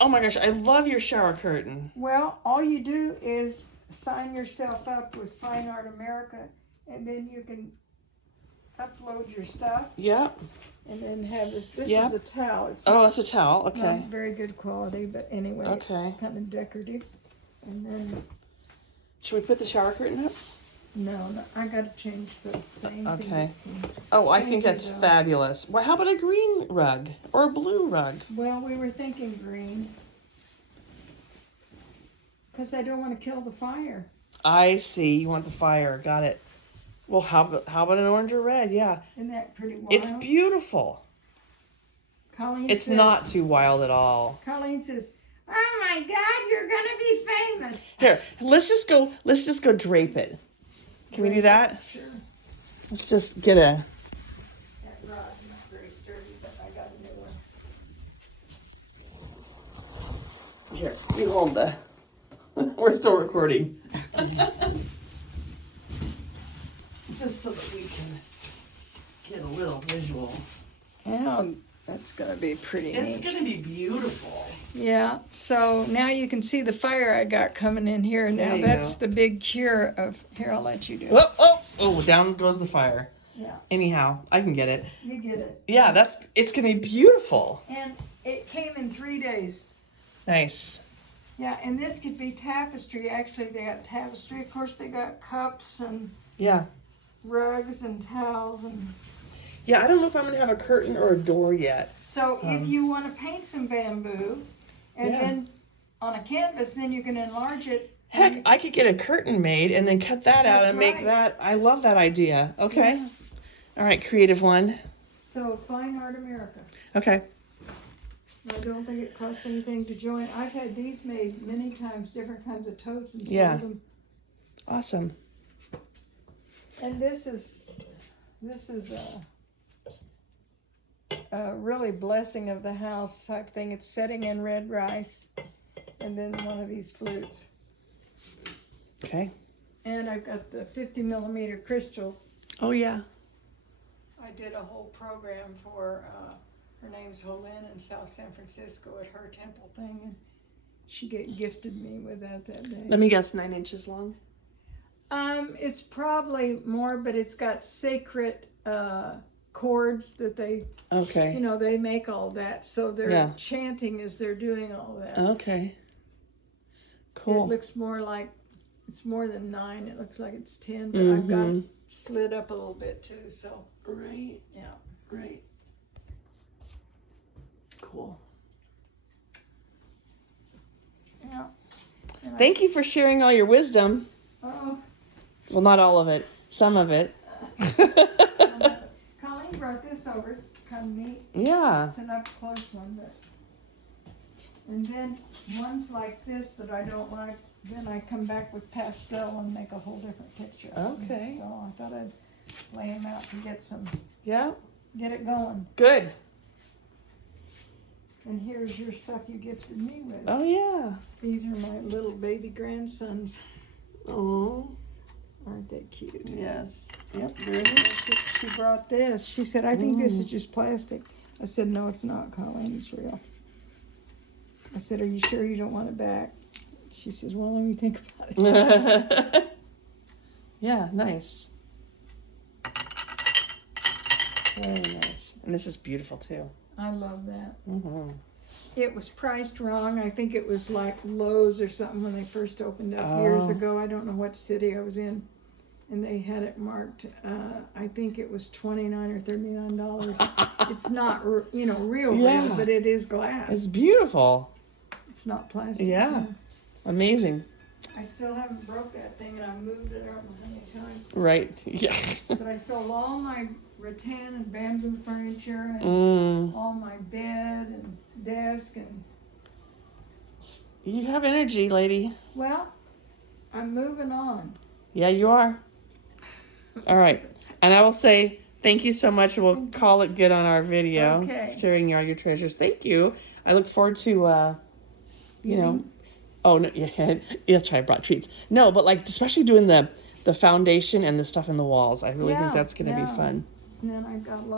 Oh my gosh, I love your shower curtain. Well, all you do is sign yourself up with Fine Art America, and then you can upload your stuff, Yep. and then have this. This Yep. is a towel. It's Oh, that's a towel. Okay. not very good quality, but anyway, Okay. it's kind of decorative. And then, Should we put the shower curtain up? no, I gotta change the things and Okay. get some. Oh, I Thank think you, that's Joe. fabulous. Well, how about a green rug or a blue rug? Well, we were thinking green. Because I don't want to kill the fire. I see. You want the fire. Got it. Well, how about an orange or red? Yeah. Isn't that pretty wild? It's beautiful. Colleen It's said, not too wild at all. Colleen says, oh my God, you're going to be famous. Here, let's just go drape it. Can we do that? Sure. Let's just get a. That rod's not very sturdy, but I got a new one. Here, you hold the. We're still recording. Just so that we can get a little visual. Yeah, that's going to be pretty It's neat. gonna be beautiful. Yeah, so now you can see the fire I got coming in here. Now There you that's go. the big cure of, here, I'll let you do it. Oh, down goes the fire. Yeah, Anyhow, I can get it. you get it. Yeah, it's gonna be beautiful. And it came in 3 days. Nice. Yeah, and this could be tapestry. Actually, they got tapestry. Of course, they got cups and Yeah. rugs and towels and Yeah, I don't know if I'm gonna have a curtain or a door yet. So if you want to paint some bamboo, and Yeah. then on a canvas, then you can enlarge it. Heck, I could get a curtain made and then cut that out That's and make right. that. I love that idea. Okay. Yeah. All right, creative one. So Fine Art America. Okay. I don't think it costs anything to join. I've had these made many times, different kinds of totes, and sold Yeah. them. Awesome. And this is a really blessing of the house type thing. It's setting in red rice, and then one of these flutes. Okay. And I've got the 50 millimeter crystal. Oh yeah. I did a whole program for her name's Helene in South San Francisco at her temple thing, and she gifted me with that day. Let me guess, 9 inches long. It's probably more, but it's got sacred chords that they, Okay. they make all that. So they're Yeah. chanting as they're doing all that. Okay. Cool. It looks more like, it's more than 9. It looks like it's 10, but I've got it slid up a little bit too, so. Right. Yeah. Right. Cool. Yeah. And Thank you for sharing all your wisdom. Oh, Well, not all of it. Some of it. Colleen brought this over. It's kind of neat. Yeah. It's an up close one, but. And then ones like this that I don't like, then I come back with pastel and make a whole different picture. Okay. So I thought I'd lay them out to get Yeah. it going. Good. And here's your stuff you gifted me with. Oh yeah. These are my little baby grandsons. Oh. Aren't they cute? Yes. Yep. Very good. She brought this. She said, I think this is just plastic. I said, no, it's not, Colleen. It's real. I said, are you sure you don't want it back? She says, well, let me think about it. Yeah. Nice. Very nice. And this is beautiful too. I love that. Mm-hmm. It was priced wrong. I think it was like Lowe's or something when they first opened up years ago. I don't know what city I was in. And they had it marked, I think it was $29 or $39. It's not, real, but it is glass. It's beautiful. It's not plastic. Yeah. Amazing. I still haven't broke that thing, and I moved it I don't know how many times. Right. Yeah. But I sold all my rattan and bamboo furniture and all my bed and desk and. You have energy, lady. Well, I'm moving on. Yeah, you are. All right. And I will say thank you so much. We'll call it good on our video. Okay. Sharing all your treasures. Thank you. I look forward to, oh, no, yeah, that's right. I brought treats. No, but like, especially doing the foundation and the stuff in the walls. I really think that's going to be fun. And then I got